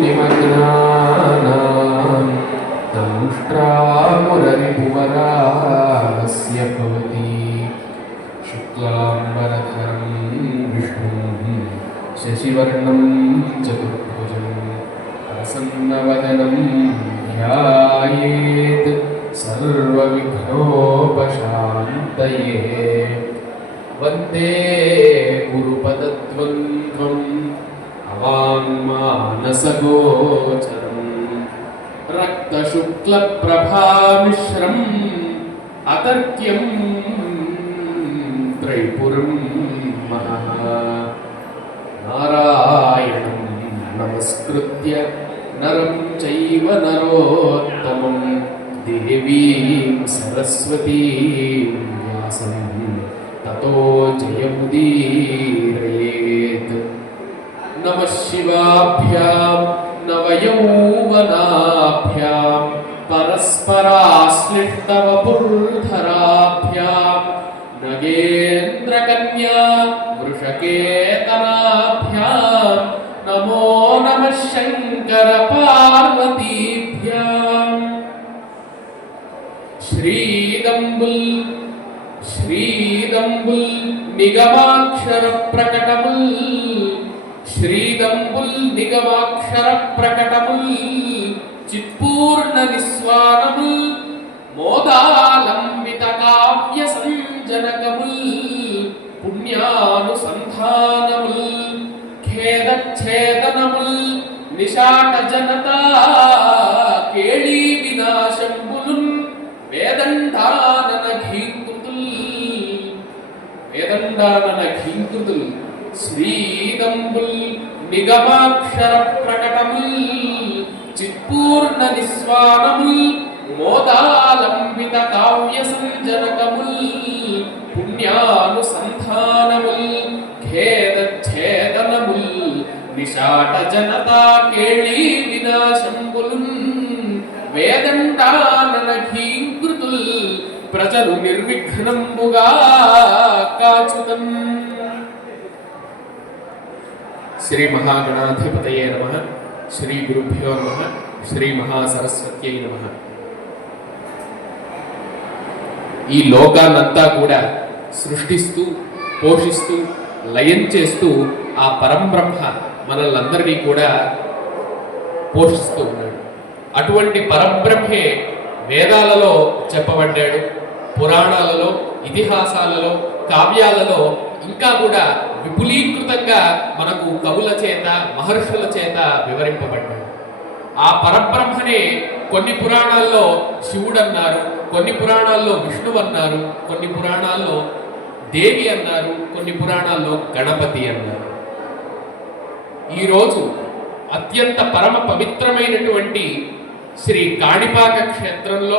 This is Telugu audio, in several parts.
निमग्नानां दंष्ट्रामुररिपुवरास्य भवति शुक्लाम्बरधरं विष्णुं शशिवर्णं चतुर्भुजं प्रसन्नवदनं ध्यायेत् सर्वविघ्नोपशान्तये वन्दे गुरुपदद्वन्द्वम् अवाङ्मानसगोचरम् रक्तशुक्लप्रभामिश्रम् अतर्क्यं त्रैपुरं महः नारायणं नमस्कृत्य नरं चैव नरोत्तमं देवीं सरस्वतीं व्यासं ततो जयमुदीरयेत्। नमः शिवाभ्यां नवयौवनाभ्यां परस्पराश्लिष्टवपुर्धराभ्यां नगेन्द्रकन्या वृषकेतनाभ्यां नमो नमः शङ्करपार्वतीभ्याम्। श्रीदम्बुल् निगमाक्षरप्रकटमुल् चित्पूर्णनिस्वानमुल् मोदालम्बितकाव्यसञ्जनकमुल् पुण्यानुसन्धानमुल् खेदच्छेदनमुल् निशाटजनता केळी विनाशम्बुलुन् వేదండాననఘీంకృతుల్ శ్రీదంబుల్ నిగమాక్షరప్రకటముల్ చిత్పూర్ణ నిస్వానముల్ మోదాలంబిత కావ్యసంజనకముల్ పుణ్యానుసంధానముల్ ఖేదఛేదనముల్ నిశాట జనతా కేళీ వినాశంబులున్ వేదండాననఘీంకృతుల్ ప్రజలు నిర్విఘ్నంబుగా కాచుతం. శ్రీ మహాగణాధిపతయే నమః. శ్రీ గురుభ్యో నమః. శ్రీ మహాసరస్వత్యై నమః. ఈ లోకాన్నంతా కూడా సృష్టిస్తూ పోషిస్తూ లయం చేస్తూ ఆ పరంబ్రహ్మ మనల్నందరినీ కూడా పోషిస్తూ ఉన్నాడు. అటువంటి పరబ్రహ్మే వేదాలలో చెప్పబడ్డాడు. పురాణాలలో, ఇతిహాసాలలో, కావ్యాలలో ఇంకా కూడా విపులీకృతంగా మనకు కవుల చేత, మహర్షుల చేత వివరింపబడ్డాడు. ఆ పరబ్రహ్మనే కొన్ని పురాణాల్లో శివుడు అన్నారు, కొన్ని పురాణాల్లో విష్ణువు అన్నారు, కొన్ని పురాణాల్లో దేవి అన్నారు, కొన్ని పురాణాల్లో గణపతి అన్నారు. ఈరోజు అత్యంత పరమ పవిత్రమైనటువంటి శ్రీ కాణిపాక క్షేత్రంలో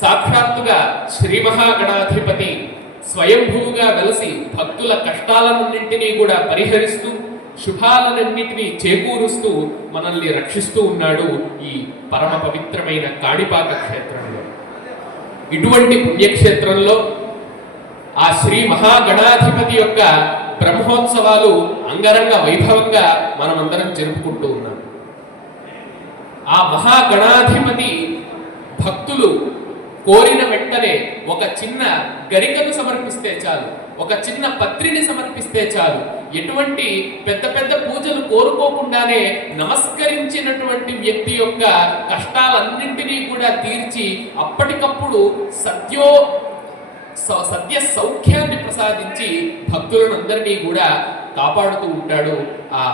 సాక్షాత్తుగా శ్రీ మహాగణాధిపతి స్వయంభూగా వెలసి భక్తుల కష్టాలన్నింటినీ కూడా పరిహరిస్తూ శుభాలన్నింటినీ చేకూరుస్తూ మనల్ని రక్షిస్తూ ఉన్నాడు ఈ పరమ పవిత్రమైన కాణిపాక క్షేత్రంలో. ఇటువంటి పుణ్యక్షేత్రంలో ఆ శ్రీ మహాగణాధిపతి యొక్క బ్రహ్మోత్సవాలు అంగరంగ వైభవంగా మనమందరం జరుపుకుంటూ ఉన్నాం. ఆ మహాగణాధిపతి భక్తులు కోరిన వెంటనే ఒక చిన్న గరికను సమర్పిస్తే చాలు, ఒక చిన్న పత్రిని సమర్పిస్తే చాలు, ఎటువంటి పెద్ద పెద్ద పూజలు కోరుకోకుండానే నమస్కరించినటువంటి వ్యక్తి యొక్క కష్టాలన్నింటినీ కూడా తీర్చి అప్పటికప్పుడు సద్య సౌఖ్యాన్ని ప్రసాదించి భక్తులను అందరినీ కూడా కాపాడుతూ ఉంటాడు ఆ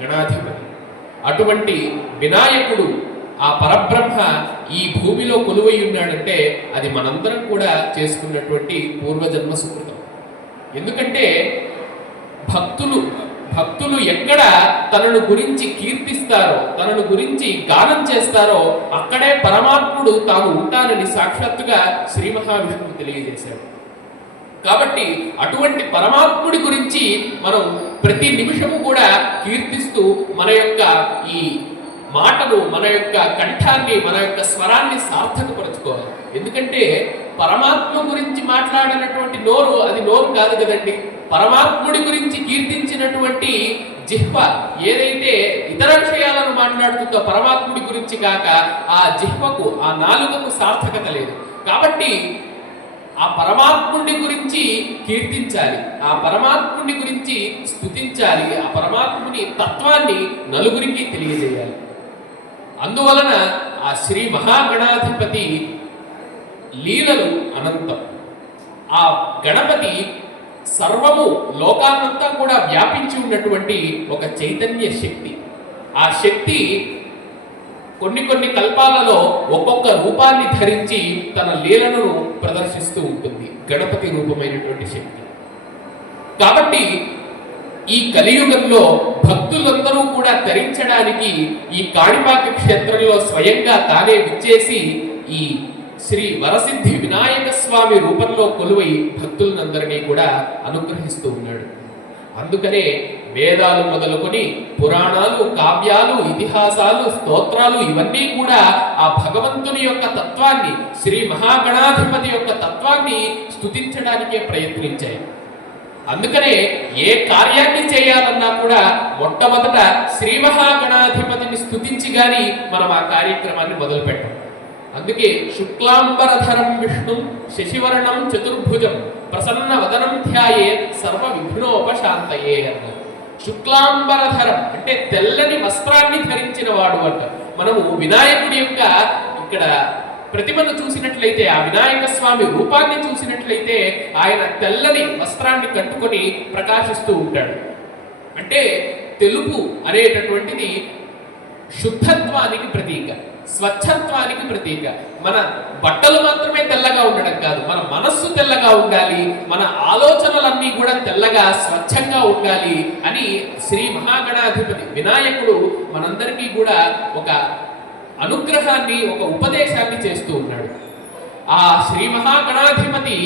గణాధిపతి. అటువంటి వినాయకుడు, ఆ పరబ్రహ్మ ఈ భూమిలో కొలువై ఉన్నాడంటే అది మనందరం కూడా చేసుకున్నటువంటి పూర్వజన్మ సుకృతం. ఎందుకంటే భక్తులు ఎక్కడ తనను గురించి కీర్తిస్తారో, తనను గురించి గానం చేస్తారో అక్కడే పరమాత్ముడు తాను ఉంటానని సాక్షాత్తుగా శ్రీ మహావిష్ణువు తెలియజేశాడు. కాబట్టి అటువంటి పరమాత్ముడి గురించి మనం ప్రతి నిమిషము కూడా కీర్తిస్తూ మన యొక్క ఈ మాటను, మన యొక్క కంఠాన్ని, మన యొక్క స్వరాన్ని సార్థకపరచుకోవాలి. ఎందుకంటే పరమాత్మ గురించి మాట్లాడినటువంటి నోరు అది నోరు కాదు కదండి. పరమాత్ముడి గురించి కీర్తించినటువంటి జిహ్వ ఏదైతే ఇతర విషయాలను మాట్లాడుతుందో పరమాత్ముడి గురించి కాక ఆ జిహ్వకు, ఆ నాలుకకు సార్థకత లేదు. కాబట్టి ఆ పరమాత్ముడి గురించి కీర్తించాలి, ఆ పరమాత్ముడి గురించి స్తుతించాలి, ఆ పరమాత్ముని తత్వాన్ని నలుగురికి తెలియజేయాలి. అందువలన ఆ శ్రీ మహాగణాధిపతి లీలలు అనంతం. ఆ గణపతి సర్వము, లోకాన్నంతా కూడా వ్యాపించి ఉన్నటువంటి ఒక చైతన్య శక్తి. ఆ శక్తి కొన్ని కల్పాలలో ఒక్కొక్క రూపాన్ని ధరించి తన లీలలను ప్రదర్శిస్తూ ఉంటుంది, గణపతి రూపమైనటువంటి శక్తి. కాబట్టి ఈ కలియుగంలో భక్తులందరూ కూడా తరించడానికి ఈ కాణిపాక క్షేత్రంలో స్వయంగా తానే విచ్చేసి ఈ శ్రీ వరసిద్ధి వినాయక స్వామి రూపంలో కొలువై భక్తులందరినీ కూడా అనుగ్రహిస్తూ ఉన్నాడు. అందుకనే వేదాలు మొదలుకొని పురాణాలు, కావ్యాలు, ఇతిహాసాలు, స్తోత్రాలు ఇవన్నీ కూడా ఆ భగవంతుని యొక్క తత్వాన్ని, శ్రీ మహాగణాధిపతి యొక్క తత్వాన్ని స్తుతించడానికే ప్రయత్నించాయి. అందుకనే ఏ కార్యాన్ని చేయాలన్నా కూడా మొట్టమొదట శ్రీ మహాగణాధిపతిని స్తుతించి గాని మనం ఆ కార్యక్రమాన్ని మొదలు పెట్టాం. అందుకే శుక్లాంబరధరం విష్ణు శశివర్ణం చతుర్భుజం ప్రసన్న వదనం ధ్యాయే సర్వ విఘ్నోపశాంతయే అన్నారు. శుక్లాంబరధరం అంటే తెల్లని వస్త్రాన్ని ధరించిన వాడు అంట. మనము వినాయకుడి యొక్క ఇక్కడ ప్రతిమను చూసినట్లయితే, ఆ వినాయక స్వామి రూపాన్ని చూసినట్లయితే ఆయన తెల్లని వస్త్రాన్ని కట్టుకొని ప్రకాశిస్తూ ఉంటాడు. అంటే తెలుపు అనేటటువంటిది శుద్ధత్వానికి ప్రతీక, స్వచ్ఛత్వానికి ప్రతీక. మన బట్టలు మాత్రమే తెల్లగా ఉండడం కాదు, మన మనస్సు తెల్లగా ఉండాలి, మన ఆలోచనలన్నీ కూడా తెల్లగా స్వచ్ఛంగా ఉండాలి అని శ్రీ మహాగణాధిపతి వినాయకుడు మనందరికీ కూడా ఒక అనుగ్రహాన్ని, ఒక ఉపదేశాన్ని చేస్తూ ఉన్నాడు. ఆ శ్రీ మహాగణాధిపతి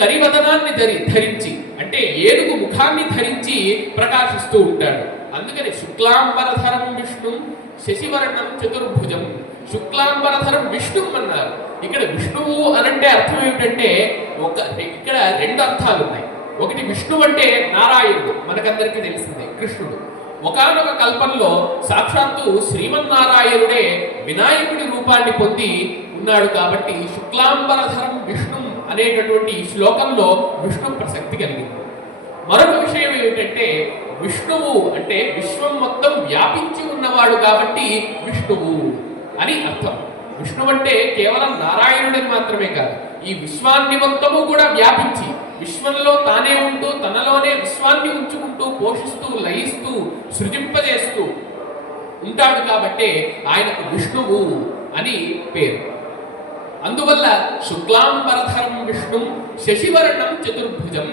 కరివదనాన్ని ధరించి అంటే ఏనుగు ముఖాన్ని ధరించి ప్రకాశిస్తూ ఉంటాడు. అందుకని శుక్లాంబరధరం విష్ణు శశివర్ణం చతుర్భుజం. శుక్లాంబరధరం విష్ణు అన్నారు. ఇక్కడ విష్ణువు అనంటే అర్థం ఏమిటంటే ఇక్కడ రెండు అర్థాలు ఉన్నాయి. ఒకటి విష్ణు అంటే నారాయణుడు, మనకందరికీ తెలిసిందే, కృష్ణుడు. ఒకానొక కల్పంలో సాక్షాత్తు శ్రీమన్నారాయణుడే వినాయకుడి రూపాన్ని పొంది ఉన్నాడు. కాబట్టి శుక్లాంబరధరం విష్ణు అనేటటువంటి ఈ శ్లోకంలో విష్ణు ప్రసక్తి కలిగింది. మరొక విషయం ఏమిటంటే విష్ణువు అంటే విశ్వం మొత్తం వ్యాపించి ఉన్నవాడు కాబట్టి విష్ణువు అని అర్థం. విష్ణు అంటే కేవలం నారాయణుడిని మాత్రమే కాదు, ఈ విశ్వాన్ని మొత్తము కూడా వ్యాపించి విశ్వంలో తానే ఉంటూ తనలోనే విశ్వాన్ని ఉంచుకుంటూ పోషిస్తూ లయిస్తూ సృజింపజేస్తూ ఉంటాడు కాబట్టి ఆయనకు విష్ణువు అని పేరు. అందువల్ల శుక్లాంబరధరం విష్ణు శశివర్ణం చతుర్భుజం.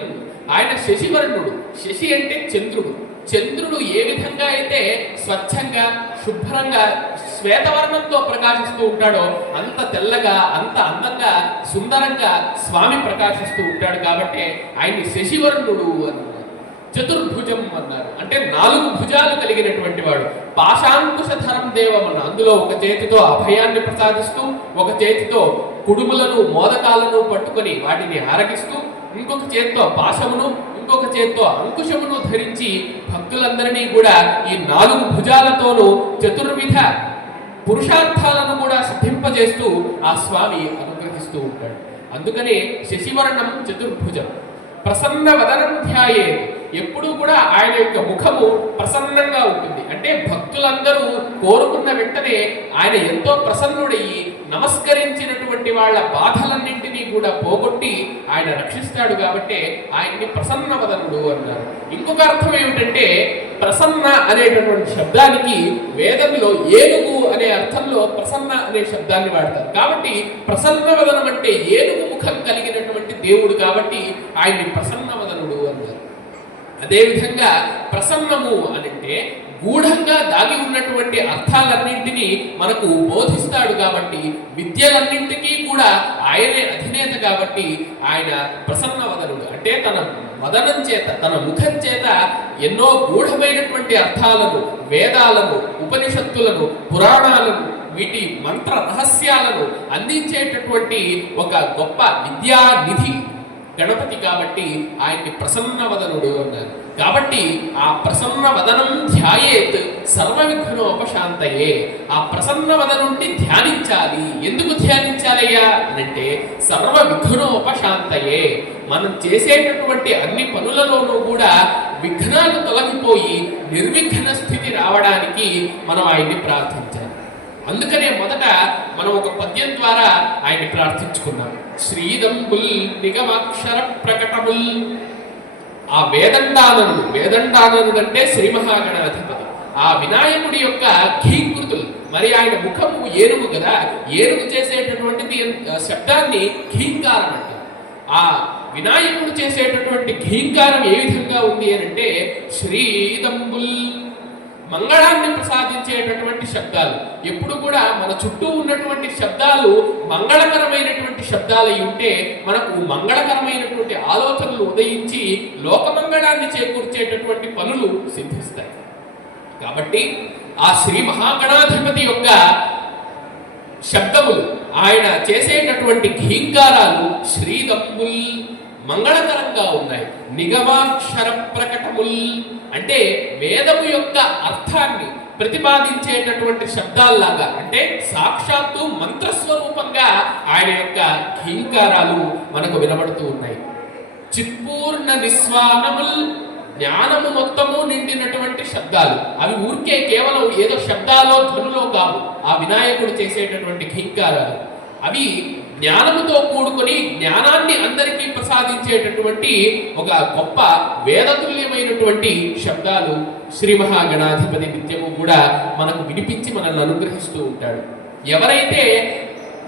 ఆయన శశివర్ణుడు. శశి అంటే చంద్రుడు. చంద్రుడు ఏ విధంగా అయితే స్వచ్ఛంగా శుభ్రంగా శ్వేతవర్ణంతో ప్రకాశిస్తూ ఉంటాడో అంత తెల్లగా, అంత అందంగా, సుందరంగా స్వామి ప్రకాశిస్తూ ఉంటాడు కాబట్టి ఆయన్ని శశివర్ణుడు అన్నారు. చతుర్భుజం అన్నారు అంటే 4 భుజాలు కలిగినటువంటి వాడు. పాశాంకుశధరం దేవం అన్న, అందులో ఒక చేతితో అభయాన్ని ప్రసాదిస్తూ, ఒక చేతితో కుడుములను మోదకాలను పట్టుకొని వాటిని ఆరగిస్తూ, ఇంకొక చేతితో పాశమును, ఇంకొక చేతితో అంకుశమును ధరించి భక్తులందరినీ కూడా ఈ 4 భుజాలతోనూ చతుర్విధ పురుషార్థాలను కూడా సిద్ధింపజేస్తూ ఆ స్వామి అనుగ్రహిస్తూ ఉంటాడు. అందుకనే శశివర్ణం చతుర్భుజం. ప్రసన్న వదనం ధ్యాయే. ఎప్పుడూ కూడా ఆయన యొక్క ముఖము ప్రసన్నంగా ఉంటుంది. అంటే భక్తులందరూ కోరుకున్న వెంటనే ఆయన ఎంతో ప్రసన్నుడయ్యి నమస్కరించినటువంటి వాళ్ళ బాధలన్నింటినీ కూడా పోగొట్టి ఆయన రక్షిస్తాడు కాబట్టి ఆయన్ని ప్రసన్న వదనుడు అన్నారు. ఇంకొక అర్థం ఏమిటంటే ప్రసన్న అనేటటువంటి శబ్దానికి వేదంలో ఏనుగు అనే అర్థంలో ప్రసన్న అనే శబ్దాన్ని వాడతారు. కాబట్టి ప్రసన్న వదనం అంటే ఏనుగు ముఖం కలిగినటువంటి దేవుడు కాబట్టి ఆయన్ని ప్రసన్న వదనుడు అన్నారు. అదేవిధంగా ప్రసన్నము అనంటే గూఢంగా దాగి ఉన్నటువంటి అర్థాలన్నింటినీ మనకు బోధిస్తాడు కాబట్టి విద్యలన్నింటికీ కూడా ఆయనే అధినేత కాబట్టి ఆయన ప్రసన్నవదనుడు. అంటే తన వదనం చేత, తన ముఖం చేత ఎన్నో గూఢమైనటువంటి అర్థాలను, వేదాలను, ఉపనిషత్తులను, పురాణాలను, వీటి మంత్ర రహస్యాలను అందించేటటువంటి ఒక గొప్ప విద్యానిధి గణపతి కాబట్టి ఆయన్ని ప్రసన్నవదనుడు అన్నారు. కాబట్టి ఆ ప్రసన్న వదనం ధ్యాయేత్ సర్వ విఘ్నోపశాంతయే. ఆ ప్రసన్న వదనుండి ధ్యానించాలి. ఎందుకు ధ్యానించాలయ్యా అంటే సర్వ విఘ్నోపశాంతయే. మనం చేసేటటువంటి అన్ని పనులలోనూ కూడా విఘ్నాలు తొలగిపోయి నిర్విఘ్న స్థితి రావడానికి మనం ఆయన్ని ప్రార్థించాలి. అందుకనే మొదట మనం ఒక పద్యం ద్వారా ఆయన్ని ప్రార్థించుకున్నాం. శ్రీదంబుల్ నిగమాక్షర ప్రకటముల్. ఆ వేదండాననుడు అంటే శ్రీ మహాగణాధిపతి. ఆ వినాయకుడి యొక్క ఘీకృతులు. మరి ఆయన ముఖము ఏనుగు కదా, ఏనుగు చేసేటటువంటిది శబ్దాన్ని ఘీంకారం అంటారు. ఆ వినాయకుడు చేసేటటువంటి ఘీంకారం ఏ విధంగా ఉంది అని అంటే శ్రీదంబుల్, మంగళాన్ని ప్రసాదించేటటువంటి శబ్దాలు. ఎప్పుడు కూడా మన చుట్టూ ఉన్నటువంటి శబ్దాలు మంగళకరమైనటువంటి శబ్దాలు అయి ఉంటే మనకు మంగళకరమైనటువంటి ఆలోచనలు ఉదయించి లోకమంగళాన్ని చేకూర్చేటటువంటి పనులు సిద్ధిస్తాయి. కాబట్టి ఆ శ్రీ మహాగణాధిపతి యొక్క శబ్దములు, ఆయన చేసేటటువంటి ఘీంకారాలు శ్రీదంబుల్ మంగళకరంగా ఉన్నాయి. నిగమాక్షర ప్రకటముల్ అంటే వేదము యొక్క అర్థాన్ని ప్రతిపాదించేటటువంటి శబ్దాల్లాగా, అంటే సాక్షాత్తు మంత్రస్వరూపంగా ఆయన యొక్క ఘీంకారాలు మనకు వినబడుతూ ఉన్నాయి. చిత్పూర్ణ నిస్వానముల్, జ్ఞానము మొత్తము నిండినటువంటి శబ్దాలు. అవి ఊరికే కేవలం ఏదో శబ్దాలో ధ్వనులో కాదు. ఆ వినాయకుడు చేసేటటువంటి ఘీంకారాలు అవి జ్ఞానముతో కూడుకొని జ్ఞానాన్ని అందరికీ ప్రసాదించేటటువంటి ఒక గొప్ప వేదతుల్యమైనటువంటి శబ్దాలు శ్రీ మహాగణాధిపతి నిత్యము కూడా మనకు వినిపించి మనల్ని అనుగ్రహిస్తూ ఉంటాడు. ఎవరైతే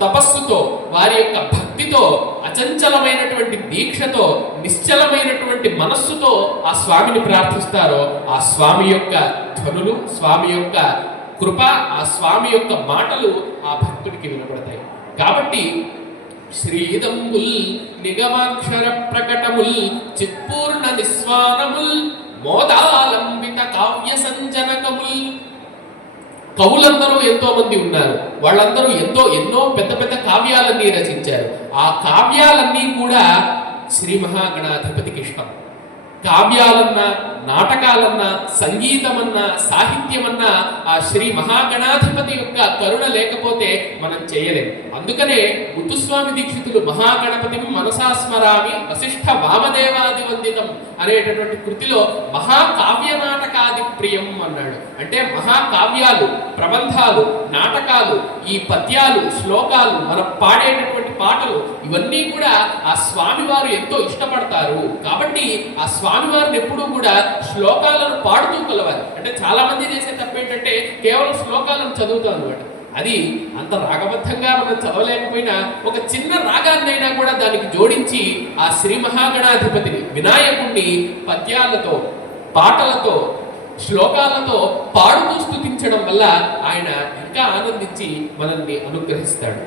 తపస్సుతో, వారి యొక్క భక్తితో, అచంచలమైనటువంటి దీక్షతో, నిశ్చలమైనటువంటి మనస్సుతో ఆ స్వామిని ప్రార్థిస్తారో ఆ స్వామి యొక్క ధ్వనులు, స్వామి యొక్క కృప, ఆ స్వామి యొక్క మాటలు ఆ భక్తుడికి వినపడతాయి. కాబట్టి శ్రీదంబుల్ నిగమాక్షర ప్రకటముల్ చిత్పూర్ణ నిస్వానముల్ మోదాలంబిత కావ్య సంజనకముల్. కవులందరూ ఎంతో మంది ఉన్నారు. వాళ్ళందరూ ఎన్నో పెద్ద పెద్ద కావ్యాలన్నీ రచించారు. ఆ కావ్యాలన్నీ కూడా శ్రీ మహాగణాధిపతికి ఇష్టం. కావ్యాలన్నా, నాటకాలన్నా, సంగీతమన్నా, సాహిత్యమన్నా ఆ శ్రీ మహాగణాధిపతి యొక్క కరుణ లేకపోతే మనం చేయలేం. అందుకనే ముత్తుస్వామి దీక్షితులు మహాగణపతి మనసాస్మరామి వశిష్ఠ వామదేవాది వందితం అనేటటువంటి కృతిలో మహాకావ్య నాటకాది ప్రియం అన్నాడు. అంటే మహాకావ్యాలు, ప్రబంధాలు, నాటకాలు, ఈ పద్యాలు, శ్లోకాలు, మనం పాడేటటువంటి పాటలు, ఇవన్నీ కూడా ఆ స్వామివారు ఎంతో ఇష్టపడతారు. కాబట్టి ఆ స్వామివారిని ఎప్పుడూ కూడా శ్లోకాలను పాడుతూ కొలవాలి. అంటే చాలా మంది చేసే తప్పేంటంటే కేవలం శ్లోకాలను చదువుతాం అనమాట. అది అంత రాగబద్ధంగా మనం చదవలేకపోయినా ఒక చిన్న రాగాన్నైనా కూడా దానికి జోడించి ఆ శ్రీ మహాగణాధిపతిని, వినాయకుడిని పద్యాలతో, పాటలతో, శ్లోకాలతో పాడుతూ స్తుతించడం వల్ల ఆయన ఇంకా ఆనందించి మనల్ని అనుగ్రహిస్తాడు.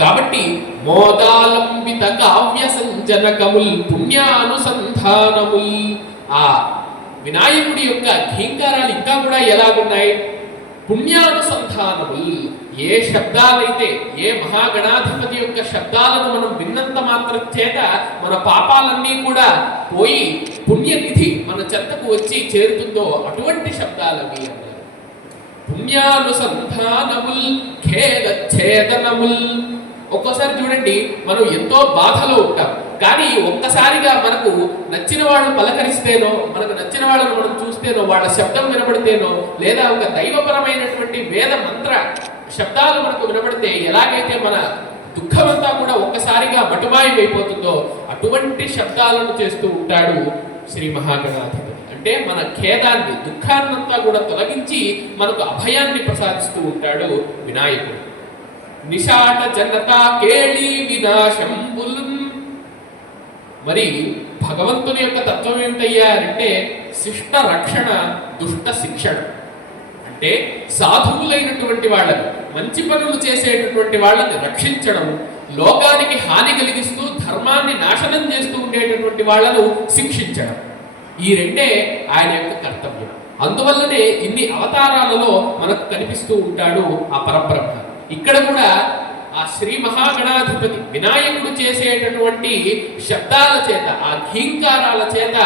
కాబట్టి మోదాలంబిత కావ్య సంజనకముల్ పుణ్యానుసంధానముల్. ఆ వినాయకుడి యొక్క ఘీంకారాలు ఇంకా కూడా ఎలాగున్నాయి? పుణ్యానుసంధానముల్. ఏ శబ్దాలైతే, ఏ మహాగణాధిపతి యొక్క శబ్దాలను మనం విన్నంత మాత్రం చేత మన పాపాలన్నీ కూడా పోయి పుణ్యనిధి మన చెత్తకు వచ్చి చేరుతుందో అటువంటి శబ్దాలవి అన్నారు. పుణ్యానుసంధానముల్ ఖేదఛేదనముల్. ఒక్కోసారి చూడండి, మనం ఎంతో బాధలో ఉంటాం, కానీ ఒక్కసారిగా మనకు నచ్చిన వాళ్ళు పలకరిస్తేనో, మనకు నచ్చిన వాళ్ళను మనం చూస్తేనో, వాళ్ళ శబ్దం వినబడితేనో, లేదా ఒక దైవపరమైనటువంటి వేద మంత్ర శబ్దాలు మనకు వినబడితే ఎలాగైతే మన దుఃఖమంతా కూడా ఒక్కసారిగా మటుమాయమైపోతుందో అటువంటి శబ్దాలను చేస్తూ ఉంటాడు శ్రీ మహాగణాధిపతి. అంటే మన ఖేదాన్ని, దుఃఖాన్నంతా కూడా తొలగించి మనకు అభయాన్ని ప్రసాదిస్తూ ఉంటాడు వినాయకుడు. నిషాట జనతా కేళి వినాశంబుల్. మరి భగవంతుని యొక్క తత్వం ఏమిటయ్యా అంటే శిష్ట రక్షణ, దుష్ట శిక్షణ. అంటే సాధువులైనటువంటి వాళ్ళని, మంచి పనులు చేసేటటువంటి వాళ్ళని రక్షించడం, లోకానికి హాని కలిగిస్తూ ధర్మాన్ని నాశనం చేస్తూ ఉండేటటువంటి వాళ్ళను శిక్షించడం, ఈ రెండే ఆయన యొక్క కర్తవ్యం. అందువల్లనే ఇన్ని అవతారాలలో మనకు కనిపిస్తూ ఉంటాడు ఆ పరబ్రహ్మ. ఇక్కడ కూడా ఆ శ్రీ మహాగణాధిపతి వినాయకుడు చేసేటటువంటి శబ్దాల చేత, ఆ ఘీంకారాల చేత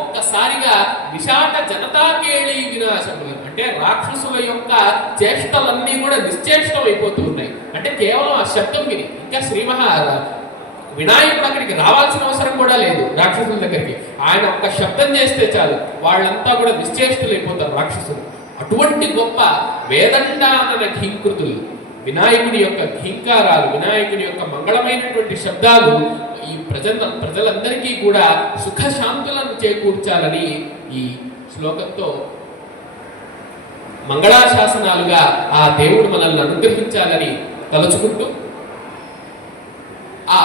ఒక్కసారిగా విశాట జనతాకేళి వినాశములు, అంటే రాక్షసుల యొక్క చేష్టలన్నీ కూడా నిశ్చేష్టం అయిపోతూ ఉన్నాయి. అంటే కేవలం ఆ శబ్దం విని ఇంకా వినాయకుడు అక్కడికి రావాల్సిన అవసరం కూడా లేదు. రాక్షసుల దగ్గరికి ఆయన ఒక్క శబ్దం చేస్తే చాలు, వాళ్ళంతా కూడా నిశ్చేష్టులైపోతారు రాక్షసులు. అటువంటి గొప్ప వేదండానన ఘీంకృతులు, వినాయకుడి యొక్క ఘీంకారాలు, వినాయకుడి యొక్క మంగళమైనటువంటి శబ్దాలు ఈ ప్రజలందరికీ కూడా సుఖశాంతులను చేకూర్చాలని ఈ శ్లోకంతో మంగళాశాసనాలుగా ఆ దేవుడు మనల్ని అనుగ్రహించాలని తలుచుకుంటూ, ఆ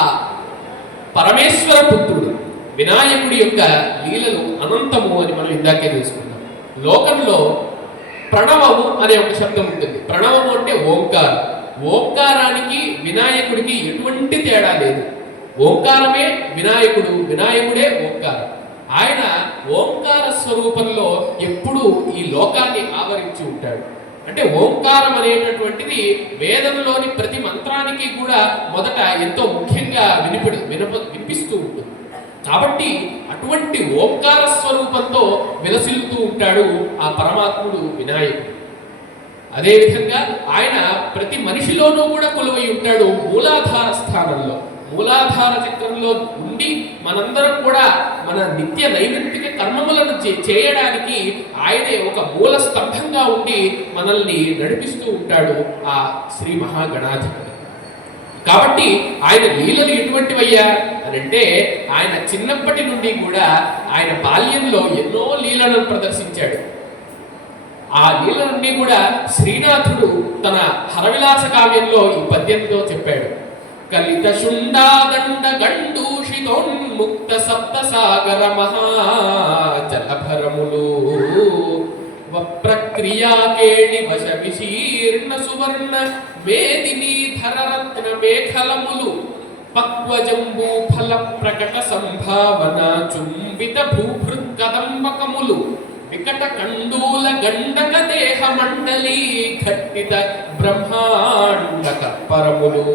పరమేశ్వర పుత్రుడు వినాయకుడి యొక్క లీలలు అనంతము అని మనం ఇందాకే తెలుసుకున్నాం. లోకంలో ప్రణవము అనే ఒక శబ్దం ఉంటుంది. ప్రణవము అంటే ఓంకారం. ఓంకారానికి వినాయకుడికి ఎటువంటి తేడా లేదు. ఓంకారమే వినాయకుడు, వినాయకుడే ఓంకారం. ఆయన ఓంకార స్వరూపంలో ఎప్పుడూ ఈ లోకాన్ని ఆవరించి ఉంటాడు. అంటే ఓంకారం అనేటటువంటిది వేదంలోని ప్రతి మంత్రానికి కూడా మొదట ఎంతో ముఖ్యంగా వినిపిస్తూ ఉంటుంది. కాబట్టి అటువంటి ఓంకార స్వరూపంతో విలసిల్లుతూ ఉంటాడు ఆ పరమాత్ముడు వినాయకుడు. అదేవిధంగా ఆయన ప్రతి మనిషిలోనూ కూడా కొలువై ఉంటాడు మూలాధార స్థానంలో. మూలాధార చక్రంలో ఉండి మనందరం కూడా మన నిత్య నైమిత్తిక కర్మములను చేయడానికి ఆయనే ఒక మూల స్తంభంగా ఉండి మనల్ని నడిపిస్తూ ఉంటాడు ఆ శ్రీ మహాగణాధిపతి. కాబట్టి ఆయన లీలలు ఎటువంటివయ్యా అని అంటే, ఆయన చిన్నప్పటి నుండి కూడా ఆయన బాల్యంలో ఎన్నో లీలలను ప్రదర్శించాడు. ఆ లీలలన్నీ కూడా శ్రీనాథుడు తన హరవిలాస కావ్యంలో ఈ పద్యంతో చెప్పాడు. కలిత శుండాదండ గండూషితోన్ముక్త సప్త సాగర మహాజలభరములు వప్రక్రియాకేళి వశ విశీర్ణ సువర్ణ మేదిని ధరరత్న మేఖలములు పక్వజంబూ ఫల ప్రకట సంభావన చుంబిత భూభృత్కదంబకములు వికట కండూల గండక దేహ మండలీ ఘట్టిత బ్రహ్మాండ కర్పరములు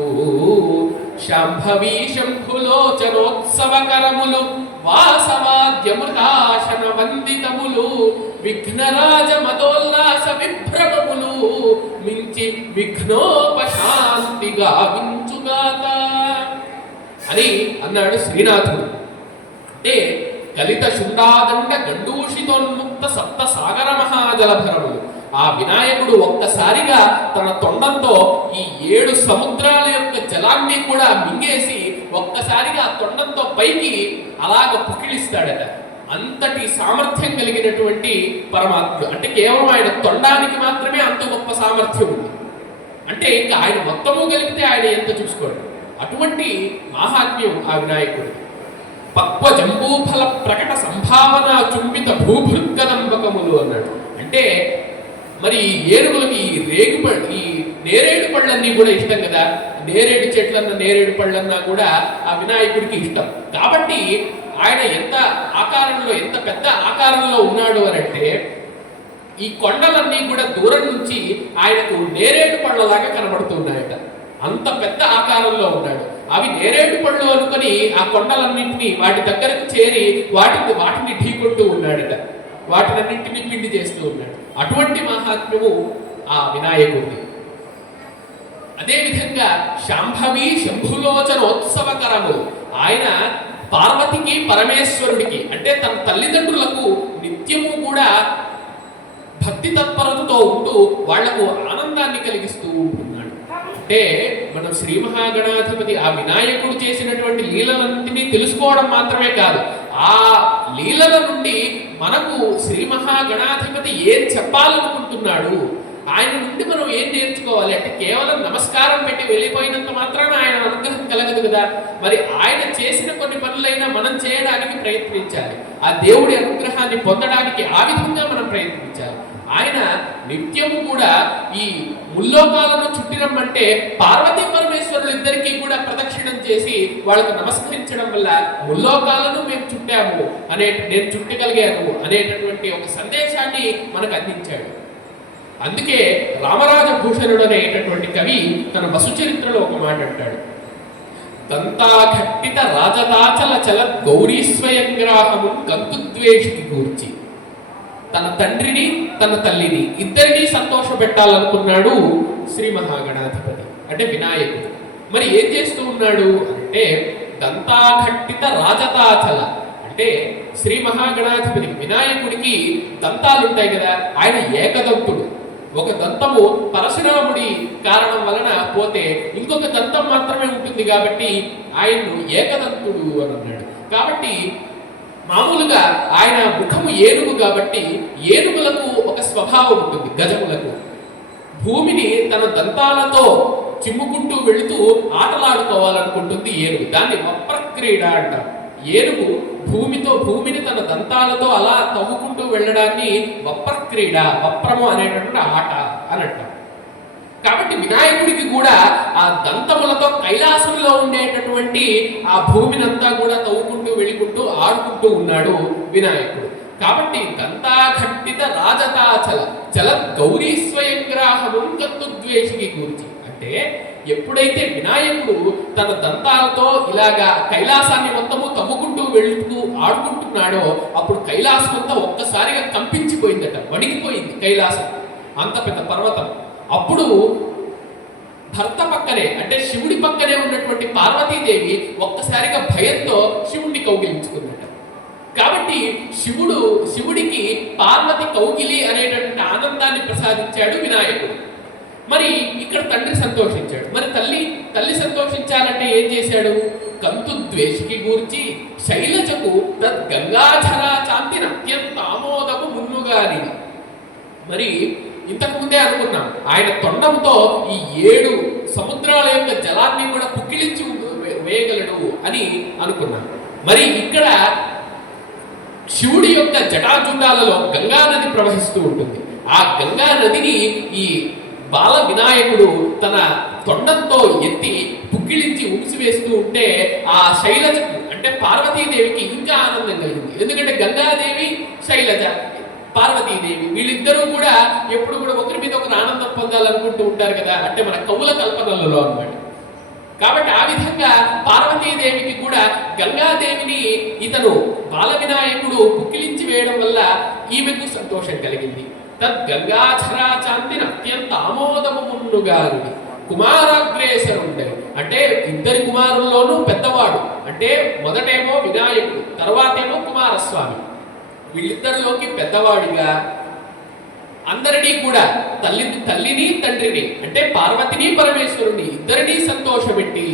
శాంభవీ శంభులోచనోత్సవకరములు వాసవాద్యమృతాశన వందితములు విఘ్నరాజ మదోల్లాస విభ్రమములు మించి విఘ్నోపశాంతిగా వించుగాక అని అన్నాడు శ్రీనాథుడు. అంటే కలిత శుండాదండ గండూషితోన్ముక్త సప్త సాగర మహాజలధరములు, ఆ వినాయకుడు ఒక్కసారిగా తన తొండంతో ఈ 7 సముద్రాల యొక్క జలాన్ని కూడా మింగేసి ఒక్కసారిగా ఆ తొండంతో పైకి అలాగ పుకిలిస్తాడట. అంతటి సామర్థ్యం కలిగినటువంటి పరమాత్ముడు. అంటే కేవలం ఆయన తొండానికి మాత్రమే అంత గొప్ప సామర్థ్యం ఉంది. అంటే ఇంకా ఆయన మొత్తము కలిగితే ఆయన ఎంత చూసుకోడు. అటువంటి మాహాత్మ్యం ఆ వినాయకుడు. పక్వ జంబూఫల ప్రకట సంభావన చుంబిత భూభృత్కదంబకములు అన్నాడు. అంటే మరి ఏనుగులకి ఈ నేరేడు పళ్ళన్నీ కూడా ఇష్టం కదా. నేరేడు చెట్లన్నా నేరేడు పళ్ళన్నా కూడా ఆ వినాయకుడికి ఇష్టం. కాబట్టి ఆయన ఎంత పెద్ద ఆకారంలో ఉన్నాడు అని అంటే, ఈ కొండలన్నీ కూడా దూరం నుంచి ఆయనకు నేరేడు పళ్ళలాగా కనబడుతున్నాయట. అంత పెద్ద ఆకారంలో ఉన్నాడు. అవి నేరేడు పళ్ళు అనుకుని ఆ కొండలన్నింటినీ వాటి దగ్గరకు చేరి వాటిని ఢీకొంటూ ఉన్నాడట. వాటినన్నింటినీ పిండి చేస్తూ ఉన్నాడు. అటువంటి మహాత్మ్యము ఆ వినాయకుడిని. అదేవిధంగా శాంభవి శంభులోచనోత్సవకరము, ఆయన పార్వతికి పరమేశ్వరుడికి అంటే తన తల్లిదండ్రులకు నిత్యము కూడా భక్తి తత్పరతతో ఉంటూ వాళ్లకు ఆనందాన్ని కలిగిస్తూ ఉంటున్నాడు. అంటే మనం శ్రీ మహాగణాధిపతి ఆ వినాయకుడు చేసినటువంటి లీలలన్నింటినీ తెలుసుకోవడం మాత్రమే కాదు, ఆ లీలల నుండి మనకు శ్రీ మహాగణాధిపతి ఏం చెప్పాలనుకుంటున్నాడు, ఆయన నుండి మనం ఏం నేర్చుకోవాలి అంటే కేవలం నమస్కారం పెట్టి వెళ్ళిపోయినంత మాత్రాన ఆయన అనుగ్రహం కలగదు కదా. మరి ఆయన చేసిన కొన్ని పనులైనా మనం చేయడానికి ప్రయత్నించాలి. ఆ దేవుడి అనుగ్రహాన్ని పొందడానికి ఆ విధంగా మనం ప్రయత్నించాలి. ఆయన నిత్యము కూడా ఈ ముల్లోకాలను చుట్టినమ్మంటే పార్వతీ పరమేశ్వరులు ఇద్దరికీ కూడా ప్రదక్షిణం చేసి వాళ్ళకు నమస్కరించడం వల్ల ముల్లోకాలను మేము చుట్టాము నేను చుట్టగలిగాను అనేటటువంటి ఒక సందేశాన్ని మనకు అందించాడు. అందుకే రామరాజభూషణుడు అనేటటువంటి కవి తన వసుచరిత్రలో ఒక మాట అంటాడు, దంతాఘట్టిత రాజదాచల చల గౌరీస్వయంగ్రాహము కంతుద్వేషికి కూర్చి. తన తండ్రిని తన తల్లిని ఇద్దరినీ సంతోష పెట్టాలనుకున్నాడు శ్రీ మహాగణాధిపతి అంటే వినాయకుడు. మరి ఏం చేస్తూ ఉన్నాడు అంటే దంతాఘట్టిత రాజదాచల అంటే శ్రీ మహాగణాధిపతి వినాయకుడికి దంతాలు ఉంటాయి కదా, ఆయన ఏకదంతుడు. ఒక దంతము పరశురాముడి కారణం వలన పోతే ఇంకొక దంతం మాత్రమే ఉంటుంది కాబట్టి ఆయన్ను ఏకదంతుడు అని అన్నాడు. కాబట్టి మామూలుగా ఆయన ముఖము ఏనుగు కాబట్టి ఏనుగులకు ఒక స్వభావం ఉంటుంది, గజములకు భూమిని తన దంతాలతో చిమ్ముకుంటూ వెళుతూ ఆటలాడుకోవాలనుకుంటుంది ఏనుగు. దాన్ని వప్రక్రీడ అంటారు. ఏనుగు భూమిని తన దంతాలతో అలా తవ్వుకుంటూ వెళ్ళడాన్ని వప్రక్రీడ, వప్రము అనేటటువంటి ఆట అని అంటారు. కాబట్టి వినాయకుడికి కూడా ఆ దంతములతో కైలాసంలో ఉండేటటువంటి ఆ భూమినంతా కూడా తవ్వుకుంటూ వెళ్ళుకుంటూ ఆడుకుంటూ ఉన్నాడు వినాయకుడు. కాబట్టి దంతాఘట్టిత రాజతాచల చల గౌరీ స్వయంగ్రాహము కంతుద్వేషికి గురించి అంటే ఎప్పుడైతే వినాయకుడు తన దంతాలతో ఇలాగా కైలాసాన్ని మొత్తము తవ్వుకుంటూ వెళుతూ ఆడుకుంటున్నాడో అప్పుడు కైలాసం అంతా ఒక్కసారిగా కంపించిపోయిందట, వణికిపోయింది కైలాసం, అంత పెద్ద పర్వతం. అప్పుడు భర్త పక్కనే అంటే శివుడి పక్కనే ఉన్నటువంటి పార్వతీదేవి ఒక్కసారిగా భయంతో శివుడిని కౌగిలించుకుందట. కాబట్టి శివుడికి పార్వతి కౌగిలి అనేటటువంటి ఆనందాన్ని ప్రసాదించాడు వినాయకుడు. మరి ఇక్కడ తండ్రి సంతోషించాడు. మరి తల్లి సంతోషించాలంటే ఏం చేశాడు? కంతుద్వేషికి గూర్చి శైలజకు గంగాధరా చాంతిని అత్యంత ఆమోదము మున్నుగాని. మరి ఇంతకు ముందే అనుకున్నాం ఆయన తొండంతో ఈ 7 సముద్రాల యొక్క జలాన్ని కూడా పుక్కిలించి వేయగలడు అని అనుకున్నాం. మరి ఇక్కడ శివుడి యొక్క జటాజుండాలలో గంగా నది ప్రవహిస్తూ ఉంటుంది. ఆ గంగా నదిని ఈ బాల వినాయకుడు తన తొండంతో ఎత్తి పుక్కిలించి ఉమిసివేస్తూ ఉంటే ఆ శైలజకు అంటే పార్వతీదేవికి ఇంకా ఆనందం కలిగింది. ఎందుకంటే గంగాదేవి శైలజ పార్వతీదేవి వీళ్ళిద్దరూ కూడా ఎప్పుడు కూడా ఒకరి మీద ఒకరు ఆనందం పొందాలనుకుంటూ ఉంటారు కదా, అంటే మన కవుల కల్పనలలో అన్నమాట. కాబట్టి ఆ విధంగా పార్వతీదేవికి కూడా గంగాదేవిని ఇతను బాల వినాయకుడు పుక్కిలించి వేయడం వల్ల ఈమెకు సంతోషం కలిగింది. తద్ గంగాధరా చాంతిని అత్యంత ఆమోదము మున్నుగాని కుమారాగ్రేసరుండే అంటే ఇద్దరి కుమారుల్లోనూ పెద్దవాడు అంటే మొదటేమో వినాయకుడు, తర్వాతేమో కుమారస్వామి. వీళ్ళిద్దరిలోకి పెద్దవాడిగా అందరినీ కూడా తల్లిని తండ్రిని అంటే పార్వతిని పరమేశ్వరుని ఇద్దరినీ సంతోషపెట్టి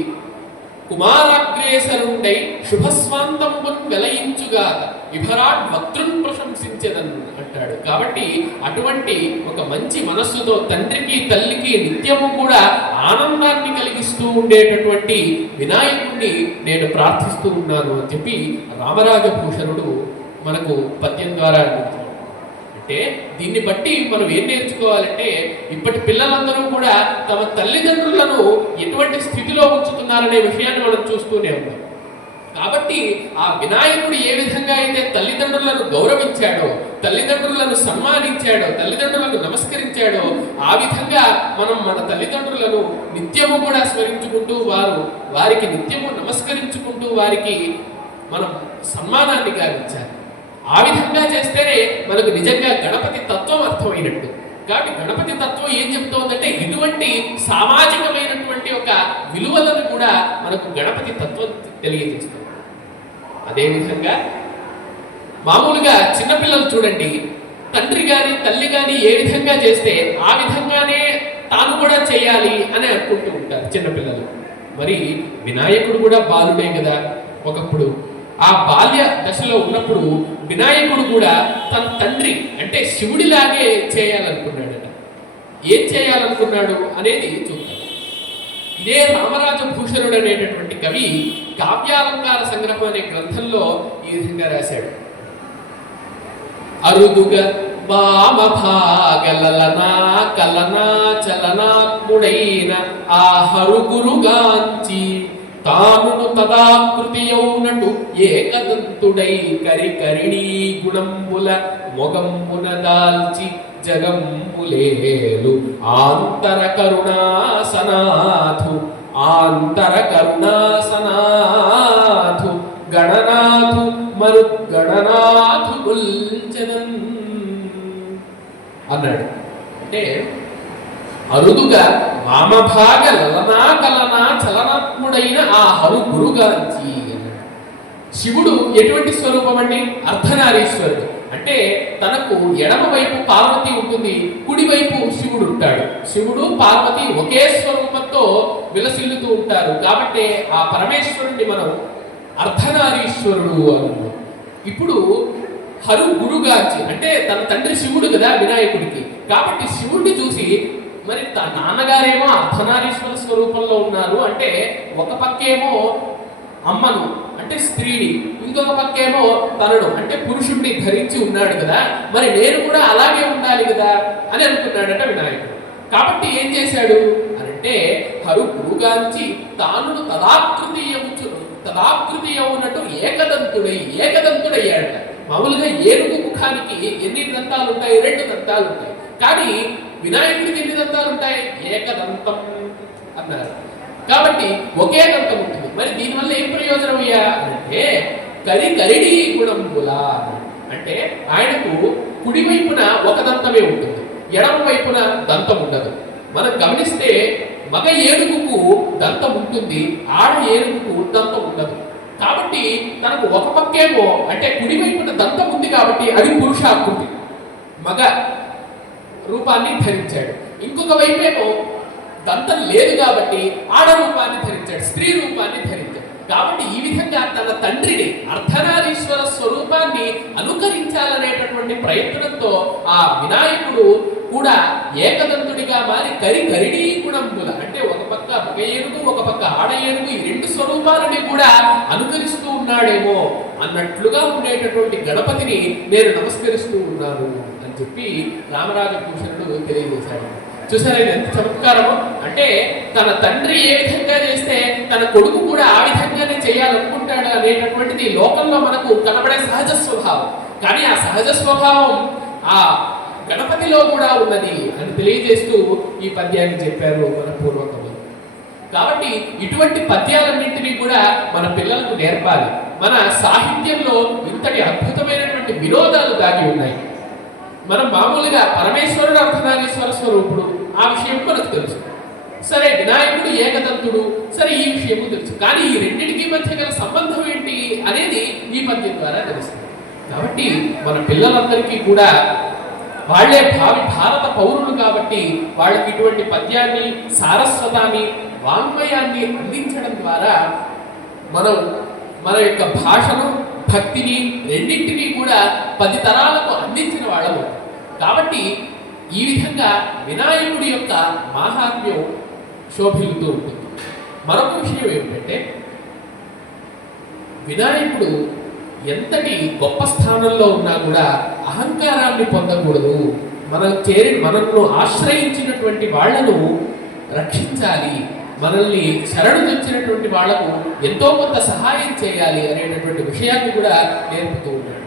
కుమారాగ్రేసరుండై శుభస్వాంతంబున్ వెలయించుగా విభరాట్ వక్తృన్ ప్రశంసించదన్ అంటాడు. కాబట్టి అటువంటి ఒక మంచి మనస్సుతో తండ్రికి తల్లికి నిత్యము కూడా ఆనందాన్ని కలిగిస్తూ ఉండేటటువంటి వినాయకుడిని నేను ప్రార్థిస్తూ ఉన్నాను అని చెప్పి రామరాజభూషణుడు మనకు పద్యం ద్వారా అందించాడు. అంటే దీన్ని బట్టి మనం ఏం నేర్చుకోవాలంటే ఇప్పటి పిల్లలందరూ కూడా తమ తల్లిదండ్రులను ఎటువంటి స్థితిలో ఉంచుతున్నారనే విషయాన్ని మనం చూస్తూనే ఉన్నాం. కాబట్టి ఆ వినాయకుడు ఏ విధంగా అయితే తల్లిదండ్రులను గౌరవించాడో, తల్లిదండ్రులను సన్మానించాడో, తల్లిదండ్రులకు నమస్కరించాడో ఆ విధంగా మనం మన తల్లిదండ్రులను నిత్యము కూడా స్మరించుకుంటూ వారికి నిత్యము నమస్కరించుకుంటూ వారికి మనం సన్మానాన్ని గావించాలి. ఆ విధంగా చేస్తేనే మనకు నిజంగా గణపతి తత్వం అర్థమైనట్టు. కాబట్టి గణపతి తత్వం ఏం చెప్తోందంటే ఇటువంటి సామాజికమైనటువంటి ఒక విలువలను కూడా మనకు గణపతి తత్వం తెలియజేస్తుంది. అదేవిధంగా మామూలుగా చిన్నపిల్లలు చూడండి, తండ్రి కానీ తల్లి కానీ ఏ విధంగా చేస్తే ఆ విధంగానే తాను కూడా చేయాలి అని అనుకుంటూ ఉంటారు చిన్నపిల్లలు. మరి వినాయకుడు కూడా బాలుడే కదా. ఒకప్పుడు ఆ బాల్య దశలో ఉన్నప్పుడు వినాయకుడు కూడా తన తండ్రి అంటే శివుడిలాగే చేయాలనుకున్నాడట. ఏం చేయాలనుకున్నాడు అనేది చూద్దాం. ఇదే రామరాజభూషణుడు అనేటటువంటి కవి కావ్యాలంకార సంగ్రహం అనే గ్రంథంలో ఈ విధంగా రాశాడు. అరుదుగా వామభాగలనా కలనా చలనాత్ముడైన ఆ హరుగురుగాంచి తానును తదాకృతియౌనటు ఏకదంతుడై కరికరిణీ గుణంబుల మొగంబున దాల్చి జగంబులేలు ఆంతర కరుణాసనాథు ఆంతర కరుణాసనాథు గణనాథు మరుగణనాథు గుల్చదన్ అన్నాడు. అంటే అరుదుగా వామభాగ లలనా కలనా చలనాత్ముడైన ఆ హరు గురుగాంచి అన్నాడు. శివుడు ఎటువంటి స్వరూపం అండి? అర్ధనారీశ్వరుడు. అంటే తనకు ఎడమ వైపు పార్వతి ఉంటుంది, కుడివైపు శివుడు ఉంటాడు. శివుడు పార్వతి ఒకే స్వరూపంతో విలసిల్లుతూ ఉంటారు. కాబట్టి ఆ పరమేశ్వరుణ్ణి మనం అర్ధనారీశ్వరుడు అన్నాడు. ఇప్పుడు హరు గురుగాంచి అంటే తన తండ్రి శివుడు కదా వినాయకుడికి. కాబట్టి శివుడిని చూసి మరి తన నాన్నగారేమో అర్ధనారీశ్వర స్వరూపంలో ఉన్నారు అంటే ఒక పక్కేమో అమ్మను అంటే స్త్రీని, ఇంకొక పక్కేమో తనను అంటే పురుషుడిని ధరించి ఉన్నాడు కదా, మరి నేను కూడా అలాగే ఉండాలి కదా అని అనుకున్నాడట వినాయకుడు. కాబట్టి ఏం చేశాడు అంటే హరు గురుగాంచి తాను తదాకృతీయమునట్టు ఏకదంతుడయ్యాడట. మామూలుగా ఏనుగు ముఖానికి ఎన్ని దంతాలు ఉంటాయి? 2 దంతాలు ఉంటాయి. కానీ వినాయకుడికి ఎన్ని దంతాలు ఉంటాయి? ఏకదంతం అన్నారు. కాబట్టి ఒకే దంతం ఉంటుంది. మరి దీనివల్ల ఏం ప్రయోజనం అయ్యా అంటే కరిడి గుణంబులా అంటే ఆయనకు కుడివైపున ఒక దంతమే ఉంటుంది, ఎడమ వైపున దంతం ఉండదు. మనం గమనిస్తే మగ ఏనుగుకు దంతం ఉంటుంది, ఆడ ఏనుగుకు దంతం ఉండదు. కాబట్టి తనకు ఒక పక్కేమో అంటే కుడివైపున దంతం ఉంది కాబట్టి అది పురుషాకృతి, మగ రూపాన్ని ధరించాడు. ఇంకొక వైపేమో దంతం లేదు కాబట్టి ఆడ రూపాన్ని ధరించాడు, స్త్రీ రూపాన్ని ధరించాడు. కాబట్టి ఈ విధంగా తన తండ్రిని అర్ధనారీశ్వర స్వరూపాన్ని అనుకరించాలనేటటువంటి ప్రయత్నంతో ఆ వినాయకుడు కూడా ఏకదంతుడిగా మారి కరిడి గుణంబుల అంటే ఒక పక్క మగ ఏనుగు ఒక పక్క ఆడ ఏనుగు ఈ 2 స్వరూపాలని కూడా అనుకరిస్తూ ఉన్నాడేమో అన్నట్లుగా ఉండేటటువంటి గణపతిని నేను నమస్కరిస్తూ ఉన్నాను అని చెప్పి రామరాజభూషణుడు తెలియజేశాడు. చూసారా ఎంత చమత్కారము? అంటే తన తండ్రి ఏ విధంగా చేస్తే తన కొడుకు కూడా ఆ విధంగానే చేయాలనుకుంటాడు అనేటటువంటిది లోకంలో మనకు కనబడే సహజ స్వభావం. కానీ ఆ సహజ స్వభావం ఆ గణపతిలో కూడా ఉన్నది అని తెలియజేస్తూ ఈ పద్యాన్ని చెప్పారు మన పూర్వకవులు. కాబట్టి ఇటువంటి పద్యాలన్నింటినీ కూడా మన పిల్లలకు నేర్పాలి. మన సాహిత్యంలో ఇంతటి అద్భుతమైనటువంటి వినోదాలు దాగి ఉన్నాయి. మనం మామూలుగా పరమేశ్వరుడు అర్ధనారీశ్వర స్వరూపుడు ఆ విషయం మనకు తెలుసు. సరే వినాయకుడు ఏకదంతుడు, సరే ఈ విషయము తెలుసు. కానీ ఈ రెండింటికి మధ్య గల సంబంధం ఏంటి అనేది ఈ పద్యం ద్వారా తెలుస్తుంది. కాబట్టి మన పిల్లలందరికీ కూడా వాళ్లే భావి భారత పౌరులు కాబట్టి వాళ్ళకి ఇటువంటి పద్యాన్ని, సారస్వతాన్ని, వాంగ్మయాన్ని అందించడం ద్వారా మనం మన యొక్క భాషను, భక్తిని రెండింటినీ కూడా 10 తరాలకు అందించిన వాళ్ళము. కాబట్టి ఈ విధంగా వినాయకుడి యొక్క మాహాత్మ్యం శోభిల్లుతూ ఉంటుంది. మరొక విషయం ఏమిటంటే వినాయకుడు ఎంతటి గొప్ప స్థానంలో ఉన్నా కూడా అహంకారాన్ని పొందకూడదు. మనను ఆశ్రయించినటువంటి వాళ్లను రక్షించాలి, మనల్ని శరణు తెచ్చినటువంటి వాళ్లకు ఎంతో కొంత సహాయం చేయాలి అనేటటువంటి విషయాన్ని కూడా నేర్పుతూ ఉన్నాడు.